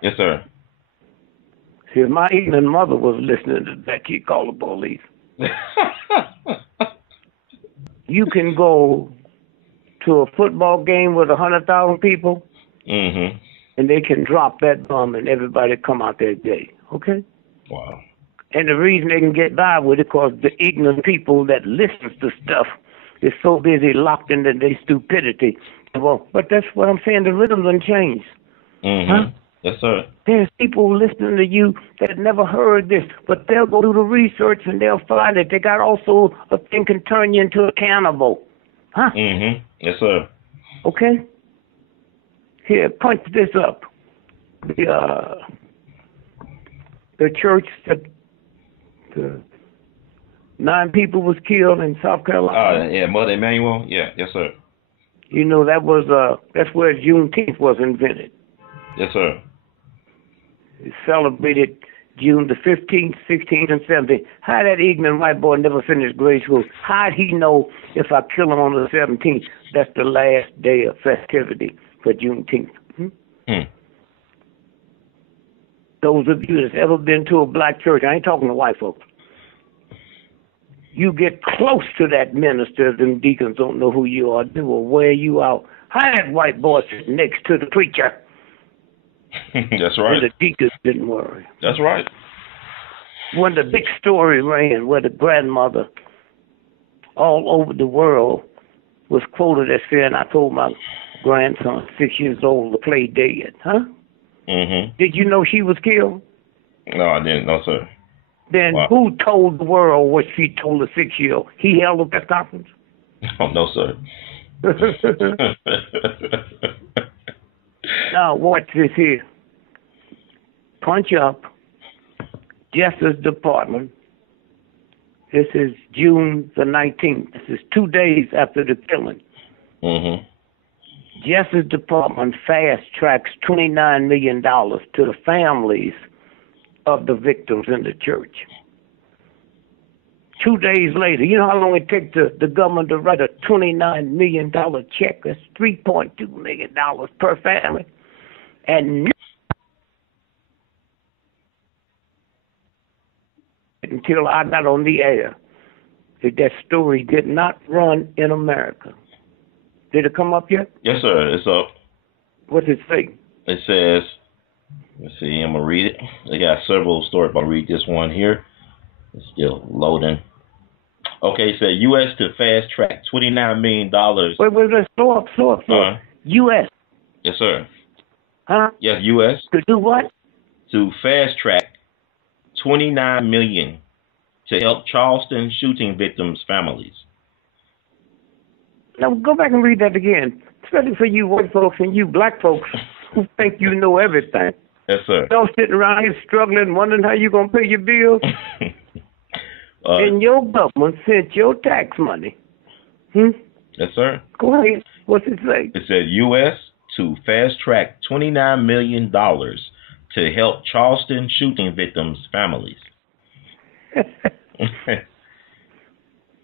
Yes, sir. See, if my ignorant mother was listening to that, she'd call the police. You can go to a football game with 100,000 people, and they can drop that bomb and everybody come out there gay. Okay? Wow. And the reason they can get by with it because the ignorant people that listens to stuff is so busy locked into their stupidity. Well, but that's what I'm saying. The rhythm done changed. Yes, sir. There's people listening to you that never heard this, but they'll go do the research and they'll find that they got also a thing can turn you into a cannibal. Yes, sir. Okay? Here, punch this up. The church that 9 people was killed in South Carolina. Yeah, Mother Emmanuel. Yeah, yes, sir. You know, that's where Juneteenth was invented. Yes, sir. It's celebrated June the 15th, 16th, and 17th. How that ignorant white boy never finished grade school? How'd he know if I kill him on the 17th, that's the last day of festivity for Juneteenth? Those of you that's ever been to a black church, I ain't talking to white folks. You get close to that minister, them deacons don't know who you are. They will wear you out. How that white boy sitting next to the preacher? That's right. And the deacons didn't worry. That's right. When the big story ran where the grandmother all over the world was quoted as saying, I told my grandson, 6 years old, to play dead. Did you know she was killed? No, I didn't. No, sir. Then who told the world what she told the 6-year-old? He held a press conference? Oh, no, sir. Now, watch this here. Punch up. Justice Department. This is June the 19th. This is 2 days after the killing. Justice Department fast tracks $29 million to the families of the victims in the church. 2 days later, you know how long it takes the government to write a $29 million check? That's $3.2 million per family. And until I got on the air, that story did not run in America. Did it come up yet? Yes, sir. It's up. What's it say? It says, let's see, I'm going to read it. They got several stories, but I'll read this one here. It's still loading. Okay, it said U.S. to fast track $29 million. Wait, slow up. U.S. Yes, sir. Huh? Yes, U.S. To do what? To fast track $29 million to help Charleston shooting victims' families. Now, go back and read that again. especially for you white folks and you black folks who think you know everything. Yes, sir. Y'all sitting around here struggling, wondering how you gonna pay your bills. And your government sent your tax money. Yes, sir. Go ahead. What's it say? It said U.S. to fast track $29 million to help Charleston shooting victims' families.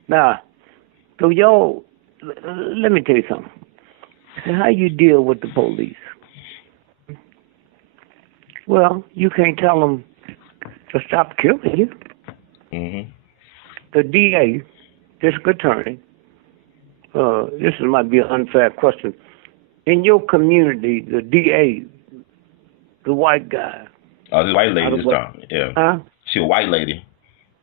Now, so y'all, let me tell you something. How you deal with the police? Well, you can't tell them to stop killing you. Mm-hmm. The DA, district attorney, this might be an unfair question. In your community, the DA, the white guy. Oh, this white lady this time. Yeah. Huh? She a white lady.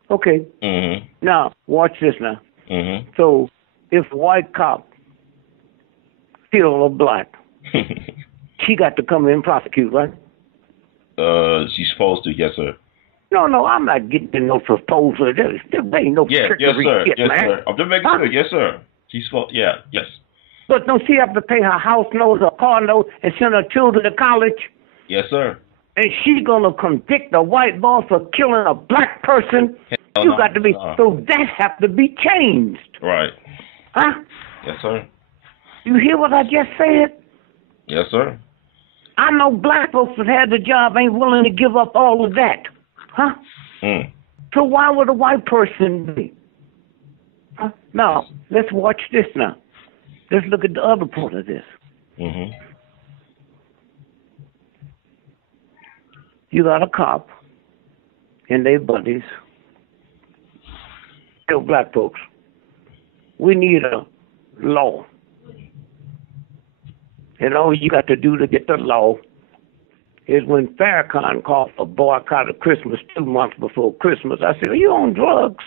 Okay. Mm-hmm. Now, watch this now. Mm-hmm. So, if a white cop kills a black, she got to come in and prosecute, right? She's supposed to, yes, sir. No, I'm not getting in no proposal. There ain't no Yes, trickery sir. shit, Yes, man. sir. I'm just making sure. Yes, sir. She's supposed, yeah, yes. But don't she have to pay her house note, her car note, and send her children to college? Yes, sir. And she's gonna convict a white boy for killing a black person? Hell You no. got to be, so that have to be changed. Right. Huh? Yes, sir. You hear what I just said? Yes, sir. I know black folks that had the job ain't willing to give up all of that. Huh? Mm. So why would a white person be? Huh? Now, let's watch this now. Let's look at the other part of this. Mm-hmm. You got a cop and they buddies. Tell black folks, we need a law. And all you got to do to get the law is when Farrakhan called for boycott of Christmas 2 months before Christmas, I said, are you on drugs?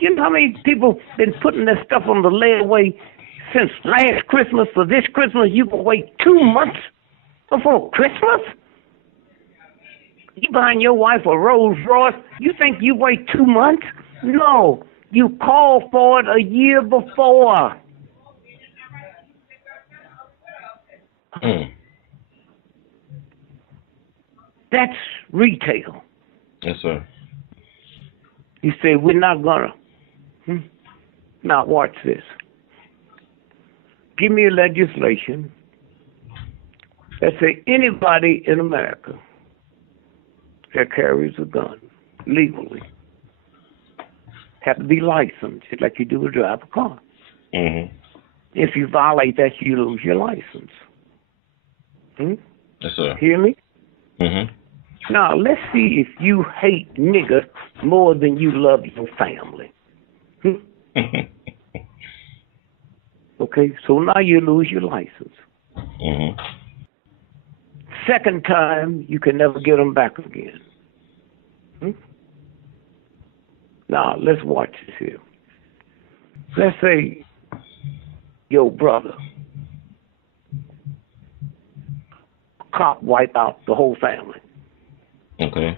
You know how many people been putting this stuff on the layaway since last Christmas? For this Christmas, you can wait 2 months before Christmas? You buying your wife a Rolls Royce, you think you wait 2 months? No, you call for it a year before. Mm. That's retail. Yes, sir. You say, we're not gonna. Now watch this. Give me a legislation that say anybody in America that carries a gun legally have to be licensed, just like you do to drive a car. Mm-hmm. If you violate that, you lose your license. Yes, sir. Hear me? Mm-hmm. Now, let's see if you hate nigger more than you love your family. Okay, so now you lose your license. Mm-hmm. Second time, you can never get them back again. Now, let's watch this here. Let's say your brother, cop wipe out the whole family. Okay.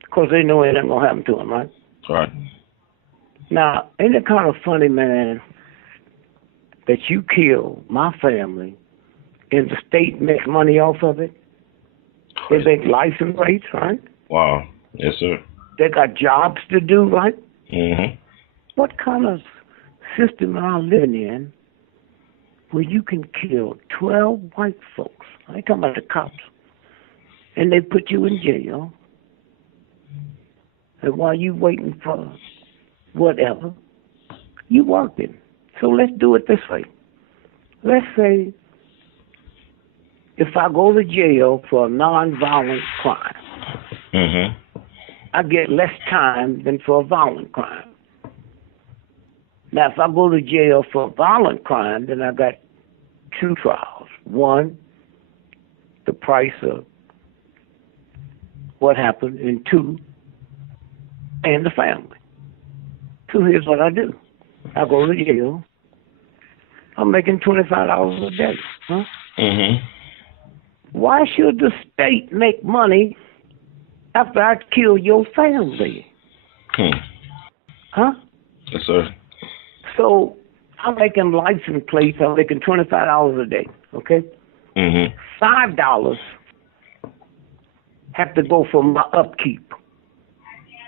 Because they know it ain't going to happen to him, right? Right. Now, ain't it kind of funny, man, that you kill my family and the state makes money off of it? They make license rates, right? Wow. Yes, sir. They got jobs to do, right? Mm-hmm. What kind of system am I living in where you can kill 12 white folks? I ain't talking about the cops. And they put you in jail. And while you waiting for whatever, you working. So let's do it this way. Let's say if I go to jail for a nonviolent crime, Mm-hmm. I get less time than for a violent crime. Now, if I go to jail for a violent crime, then I got 2 trials. One, the price of what happened, and 2, and the family. So here's what I do. I go to jail. I'm making $25 a day. Huh? Mm-hmm. Why should the state make money after I kill your family? Huh? Yes, sir. So I'm making license plates. I'm making $25 a day. Okay. $5 have to go for my upkeep.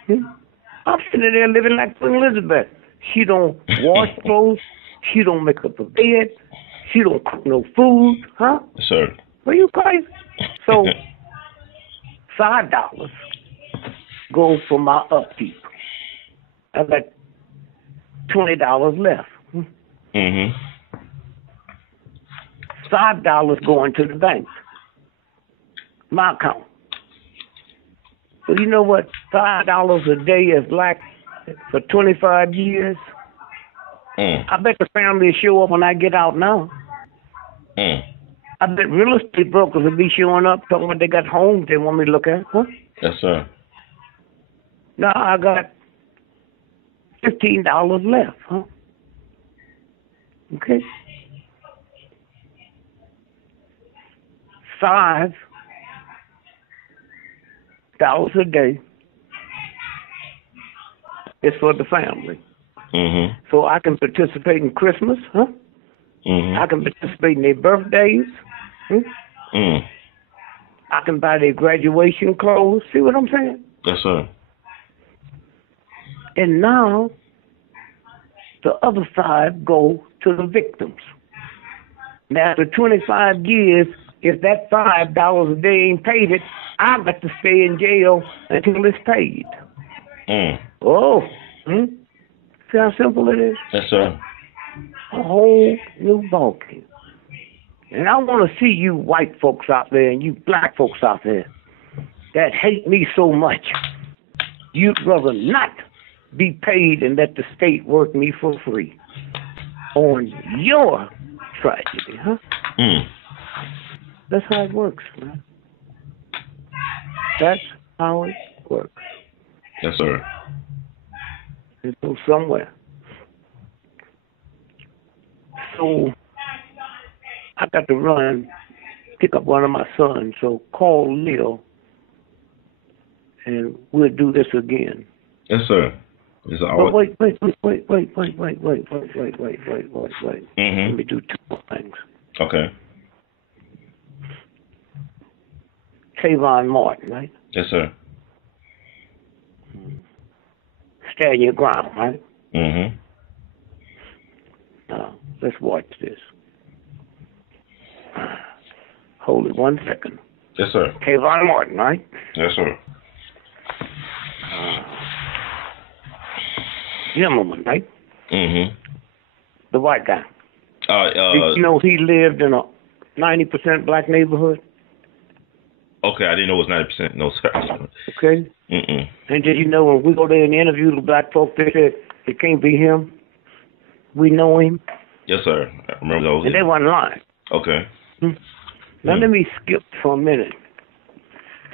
I'm sitting there living like Queen Elizabeth. She don't wash clothes. She don't make up a bed. She don't cook no food. Huh? Sir. Are you crazy? So $5 go for my upkeep. I got $20 left. $5 going to the bank. My account. Well, you know what? $5 a day is like for 25 years. I bet the family will show up when I get out now. I bet real estate brokers will be showing up talking about they got homes they want me to look at. Huh? Yes, sir. Now I got $15 left. Huh? Okay. $5 a day is for the family. So I can participate in Christmas, huh? I can participate in their birthdays. I can buy their graduation clothes. See what I'm saying? Yes, sir. And now the other $5 go to the victims. Now after 25 years, if that $5 a day ain't paid it, I got to stay in jail until it's paid. Oh, see how simple it is? Yes, sir. A whole new ballgame. And I want to see you white folks out there and you black folks out there that hate me so much. You'd rather not be paid and let the state work me for free on your tragedy, huh? That's how it works, man. That's how it works. Yes, sir. It goes somewhere. So I got to run, pick up one of my sons. So call Leo, and we'll do this again. Yes, sir. But wait. Let me do two more things. Okay. Trayvon Martin, right? Yes, sir. Stand your ground, right? Mm-hmm. Now, let's watch this. Hold it 1 second. Yes, sir. Trayvon Martin, right? Yes, sir. Gentleman, right? Mm-hmm. The white guy. Did you know he lived in a 90% black neighborhood? Okay, I didn't know it was 90%. No, sir. Okay. And did you know when we go there and interview the black folk, they said it can't be him. We know him. Yes, sir. I remember those. And they wasn't lying. Okay. Now let me skip for a minute.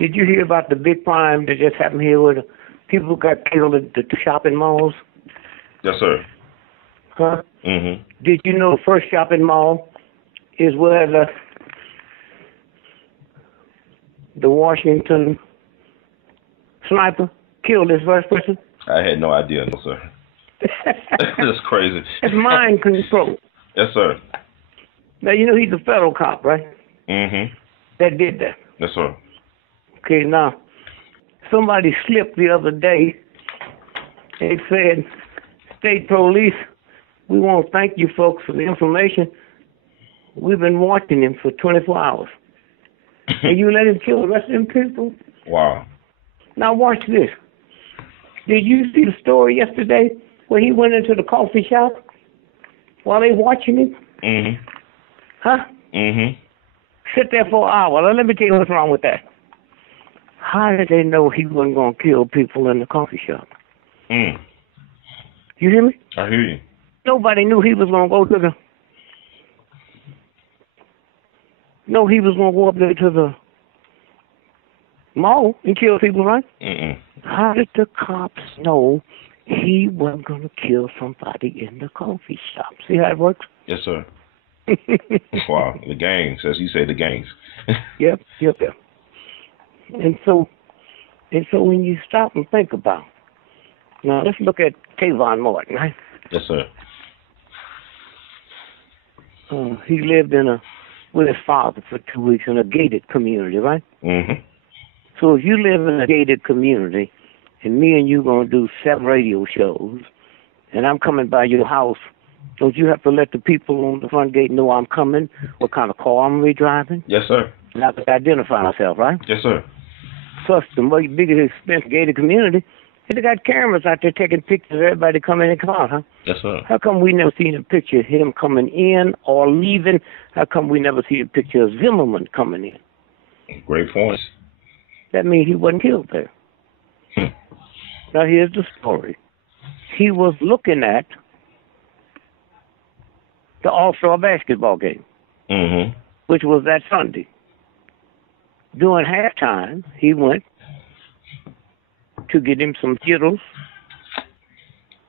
Did you hear about the big crime that just happened here where the people got killed at the shopping malls? Yes, sir. Huh? Mm-hmm. Did you know the first shopping mall is where the Washington sniper killed his first person? I had no idea, no, sir. That's crazy. It's mind control. Yes, sir. Now, you know he's a federal cop, right? Mm-hmm. That did that. Yes, sir. Okay, now, somebody slipped the other day. They said, State Police, we want to thank you folks for the information. We've been watching him for 24 hours. And you let him kill the rest of them people? Wow. Now watch this. Did you see the story yesterday where he went into the coffee shop while they watching him? Mm-hmm. Huh? Mm-hmm. Sit there for an hour. Now, let me tell you what's wrong with that. How did they know he wasn't going to kill people in the coffee shop? You hear me? I hear you. Nobody knew he was going to go to the... No, he was going to go up there to the mall and kill people, right? How did the cops know he wasn't going to kill somebody in the coffee shop? See how it works? Yes, sir. Wow. The gangs, as you say, the gangs. Yep. And so when you stop and think about, now let's look at Trayvon Martin, right? Yes, sir. he lived with his father for 2 weeks in a gated community, right? Mm-hmm. So if you live in a gated community, and me and you gonna do 7 radio shows, and I'm coming by your house, don't you have to let the people on the front gate know I'm coming, what kind of car I'm gonna be driving? Yes, sir. And I have to identify myself, right? Yes, sir. Plus, the much bigger expense gated community, they got cameras out there taking pictures of everybody coming in and come out, huh? Yes, sir. How come we never seen a picture of him coming in or leaving? How come we never see a picture of Zimmerman coming in? Great points. That means he wasn't killed there. Now, here's the story. He was looking at the All-Star basketball game, which was that Sunday. During halftime, he went to get him some Skittles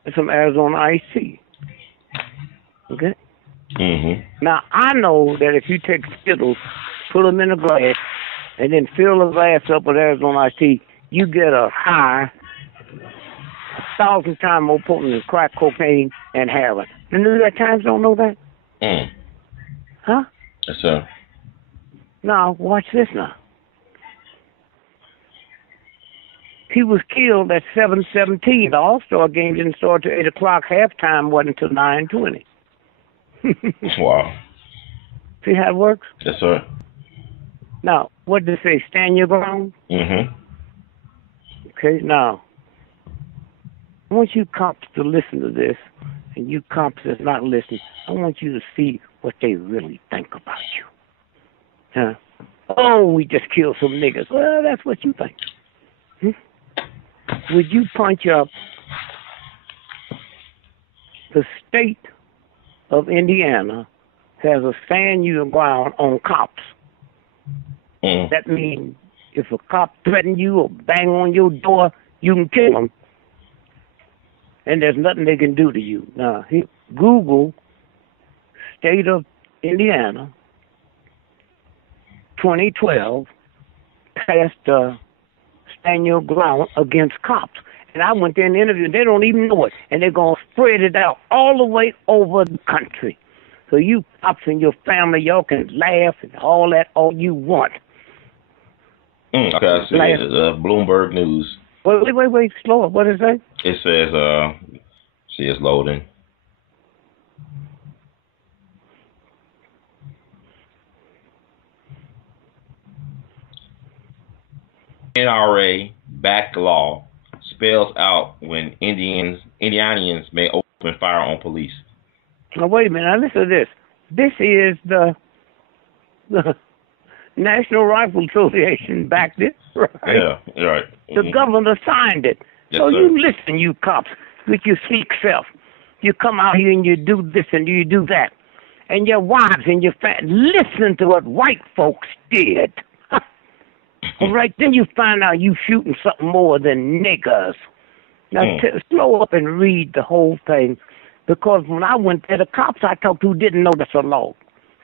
and some Arizona iced tea. Okay? Now, I know that if you take Skittles, put them in a glass, and then fill the glass up with Arizona iced tea, you get a high 1,000 times more potent than crack cocaine and heroin. The New York Times don't know that? Huh? Yes, sir. Now, watch this now. He was killed at 7:17. The All-Star game didn't start till 8 o'clock. Halftime wasn't until 9:20. Wow. See how it works? Yes, sir. Now, what did they say? Stand your ground? Okay, now, I want you cops to listen to this, and you cops that's not listening, I want you to see what they really think about you. Huh? Oh, we just killed some niggas. Well, that's what you think. Would you punch up the state of Indiana has a stand your ground on cops? That means if a cop threatens you or bang on your door, you can kill him. And there's nothing they can do to you. Now, Google state of Indiana 2012 passed stand your ground against cops. And I went there and interviewed. They don't even know it. And they're going to spread it out all the way over the country. So you cops and your family, y'all can laugh and all that all you want. Okay, I see it. Bloomberg News. Wait, slower. What is that? It says, see, it's loading. NRA backed law spells out when Indianians may open fire on police. Now, wait a minute. Now, listen to this. This is the National Rifle Association backed it, right? Yeah, right. The governor signed it. Yes, so sir. you listen, you cops, with your sleek self. You come out here and you do this and you do that. And your wives and your listen to what white folks did. All right, then you find out you shooting something more than niggers. Now, slow up and read the whole thing. Because when I went there, the cops I talked to didn't know that's a law.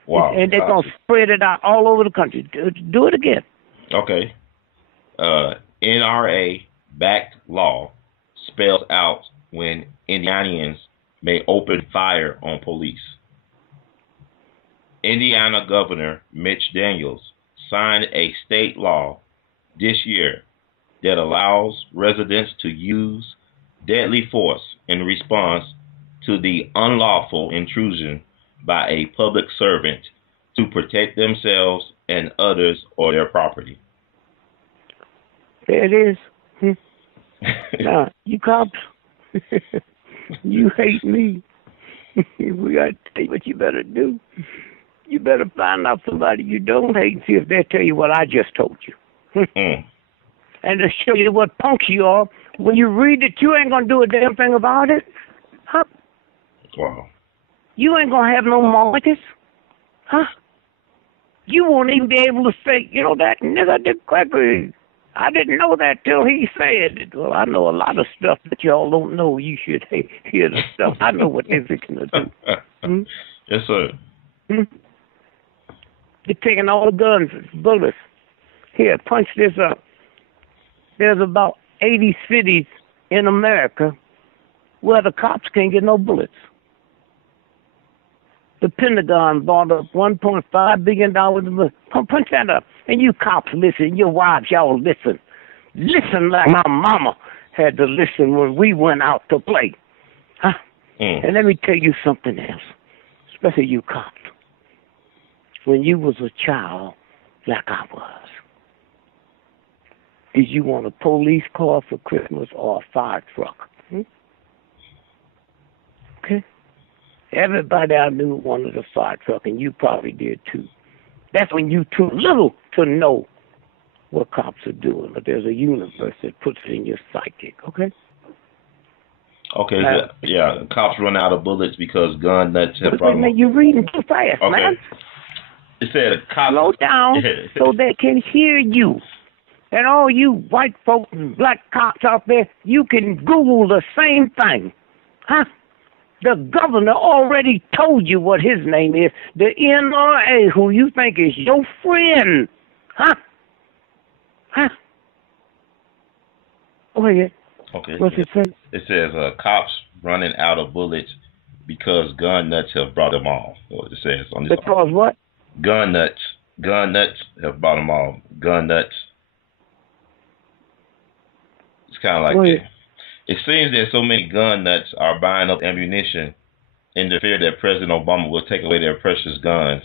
Wow. And they're going to spread it out all over the country. Do it again. Okay. NRA backed law spells out when Indianians may open fire on police. Indiana Governor Mitch Daniels signed a state law this year that allows residents to use deadly force in response to the unlawful intrusion by a public servant to protect themselves and others or their property. There it is. Now, you cops, you hate me. We got to tell you what you better do. You better find out somebody you don't hate and see if they'll tell you what I just told you. And to show you what punks you are, when you read it, you ain't going to do a damn thing about it. Huh? Wow. You ain't going to have no markets. Huh? You won't even be able to say, you know, that nigga D.Gregory. I didn't know that till he said it. Well, I know a lot of stuff that y'all don't know. You should hear the stuff. I know what they're fixing to do. Yes, sir. They're taking all the guns, bullets. Here, punch this up. There's about 80 cities in America where the cops can't get no bullets. The Pentagon bought up $1.5 billion. Punch that up. And you cops listen. Your wives, y'all listen. Listen like my mama had to listen when we went out to play. Huh? And let me tell you something else, especially you cops. When you was a child, like I was, did you want a police car for Christmas or a fire truck? Okay. Everybody I knew wanted a fire truck, and you probably did too. That's when you too little to know what cops are doing, but there's a universe that puts it in your psychic, okay? Okay, yeah, cops run out of bullets because gun nuts have brought them. You're reading too fast, okay. Man. It said cops... Slow down so they can hear you. And all you white folks and black cops out there, you can Google the same thing. Huh? The governor already told you what his name is. The NRA, who you think is your friend. Huh? Huh? Go ahead. Okay. What's it say? It says cops running out of bullets because gun nuts have brought them all. What it says on this. Because what? Gun nuts. Gun nuts have brought them all. Gun nuts. It's kind of like that. It seems that so many gun nuts are buying up ammunition in the fear that President Obama will take away their precious guns,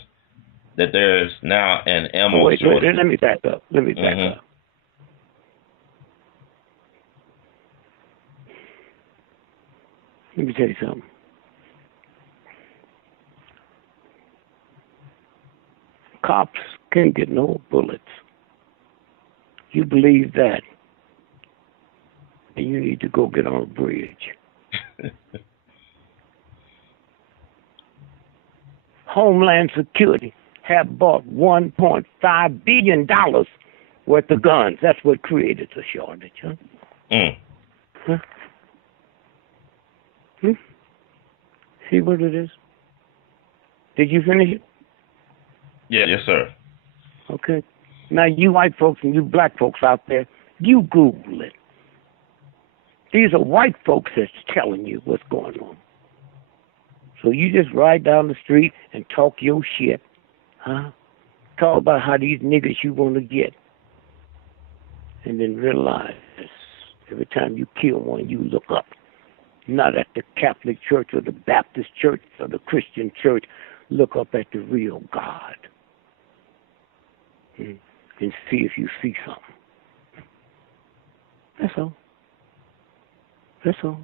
that there's now an ammo shortage. Wait, let me back up. Let me tell you something. Cops can't get no bullets. You believe that, and you need to go get on a bridge. Homeland Security have bought $1.5 billion worth of guns. That's what created the shortage, huh? Huh? See what it is? Did you finish it? Yeah, yes, sir. Okay. Now, you white folks and you black folks out there, you Google it. These are white folks that's telling you what's going on. So you just ride down the street and talk your shit, huh? Talk about how these niggas you want to get. And then realize every time you kill one, you look up. Not at the Catholic Church or the Baptist Church or the Christian Church. Look up at the real God. And see if you see something. That's all. That's all.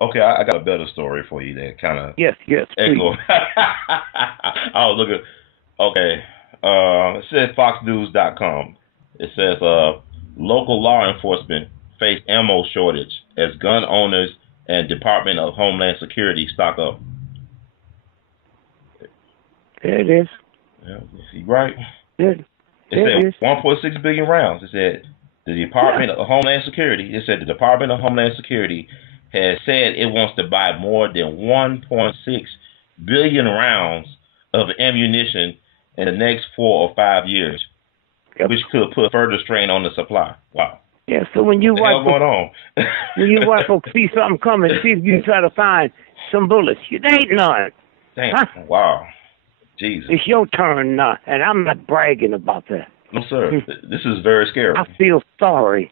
Okay, I got a better story for you that kind of... Yes, echo. I was looking... Okay. It says FoxNews.com. It says local law enforcement face ammo shortage as gun owners and Department of Homeland Security stock up. There it is. Yeah, you right. It said 1.6 billion rounds. It said the Department of Homeland Security. It said the Department of Homeland Security has said it wants to buy more than 1.6 billion rounds of ammunition in the next 4 or 5 years, which could put further strain on the supply. Wow. Yeah, so when you white going on? When you white folks see something coming, see if you try to find some bullets. There ain't none. Damn. Huh? Wow. Jesus. It's your turn now, and I'm not bragging about that. No, sir. This is very scary. I feel sorry.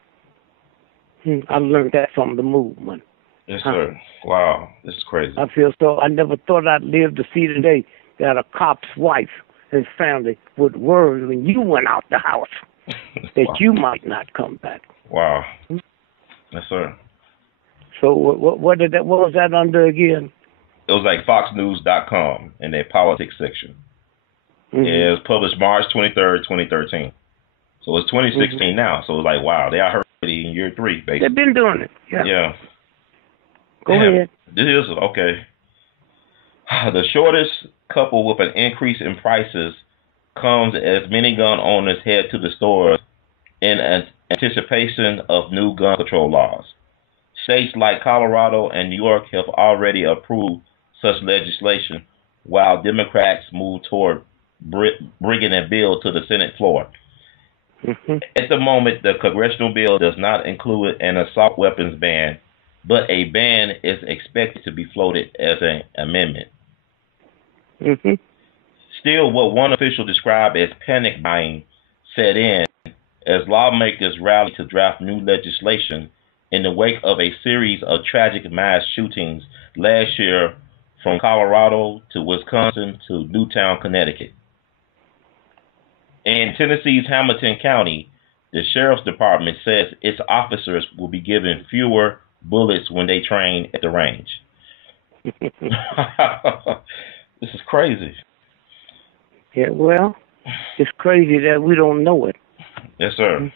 I learned that from the movement. Yes, sir. Wow. This is crazy. I feel so. I never thought I'd live to see the day that a cop's wife and family would worry when you went out the house that you might not come back. Wow. Yes, sir. So what was that under again? It was like FoxNews.com in their politics section. It was published March 23rd, 2013. So it's 2016 now. So it's like, wow, they are already in year 3, basically. They've been doing it. Yeah. Go ahead. This is, okay. The shortage, coupled with an increase in prices, comes as many gun owners head to the stores in anticipation of new gun control laws. States like Colorado and New York have already approved such legislation, while Democrats move toward bringing a bill to the Senate floor. At the moment, the congressional bill does not include an assault weapons ban, but a ban is expected to be floated as an amendment. Mm-hmm. Still, what one official described as panic buying set in as lawmakers rallied to draft new legislation in the wake of a series of tragic mass shootings last year from Colorado to Wisconsin to Newtown, Connecticut. In Tennessee's Hamilton County, the Sheriff's Department says its officers will be given fewer bullets when they train at the range. This is crazy. Yeah, well, it's crazy that we don't know it. Yes, sir.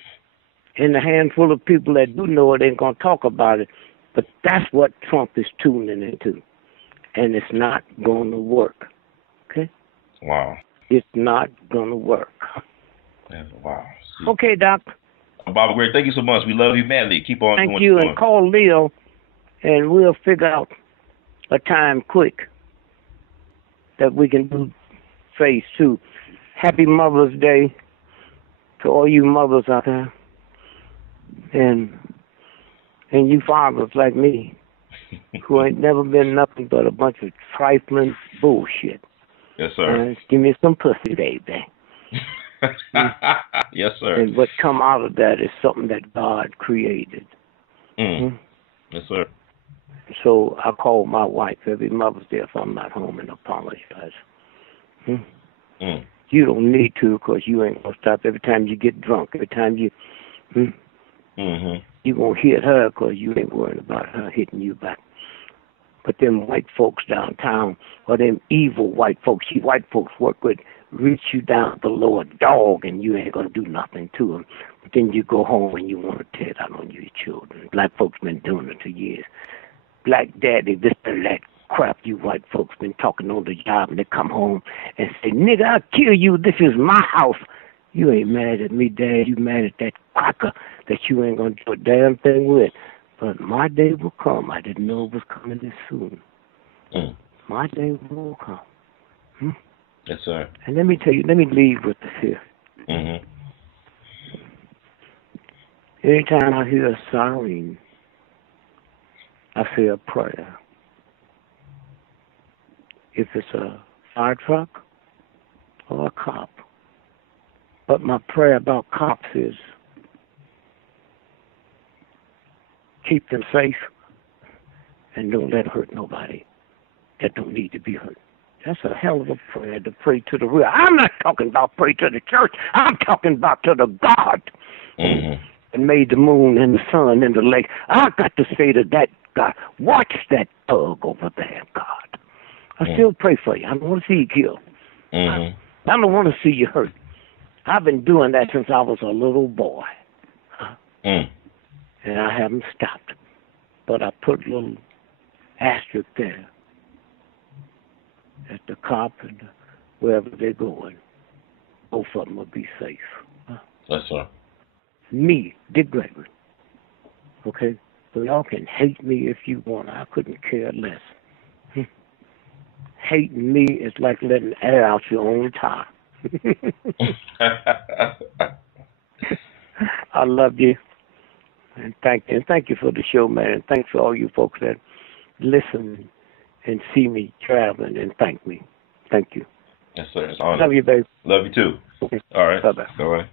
And the handful of people that do know it ain't going to talk about it. But that's what Trump is tuning into. And it's not going to work. Okay? Wow. It's not going to work. Wow. Okay, Doc. Baba Great, thank you so much. We love you madly. Keep on doing Thank you. And call Leo, and we'll figure out a time quick that we can do phase 2. Happy Mother's Day to all you mothers out there. And you fathers like me who ain't never been nothing but a bunch of trifling bullshit. Yes, sir. Give me some pussy, baby. Yes, sir. And what come out of that is something that God created. Yes, sir. So I call my wife every Mother's Day if I'm not home and apologize. You don't need to, because you ain't going to stop every time you get drunk, every time you... You gonna hit her because you ain't worrying about her hitting you back. But them white folks downtown, or them evil white folks, you white folks work with, reach you down below a dog and you ain't gonna do nothing to them. But then you go home and you want to tear it out on your children. Black folks been doing it for years. Black daddy, this and that crap you white folks been talking on the job, and they come home and say, nigga, I'll kill you, this is my house. You ain't mad at me, Dad. You mad at that cracker that you ain't going to do a damn thing with. But my day will come. I didn't know it was coming this soon. My day will come. Yes, sir. And let me tell you, let me leave with this here. Anytime I hear a siren, I say a prayer. If it's a fire truck or a cop. But my prayer about cops is keep them safe and don't let them hurt nobody that don't need to be hurt. That's a hell of a prayer to pray to the real. I'm not talking about pray to the church. I'm talking about to the God that made the moon and the sun and the lake. I got to say to that God, watch that thug over there, God. I still pray for you. I don't want to see you killed. I don't want to see you hurt. I've been doing that since I was a little boy. And I haven't stopped. But I put a little asterisk there at the cop and wherever they're going. Both of them will be safe. Yes, sir. Me, D.Gregory. Okay? So y'all can hate me if you want. I couldn't care less. Hating me is like letting air out your own tire. I love you, and thank you. And thank you for the show, man. And thanks for all you folks that listen and see me traveling and thank me. Thank you. Yes, sir. It's an honor. Love you, babe. Love you too. Okay. All right. Bye-bye. All right.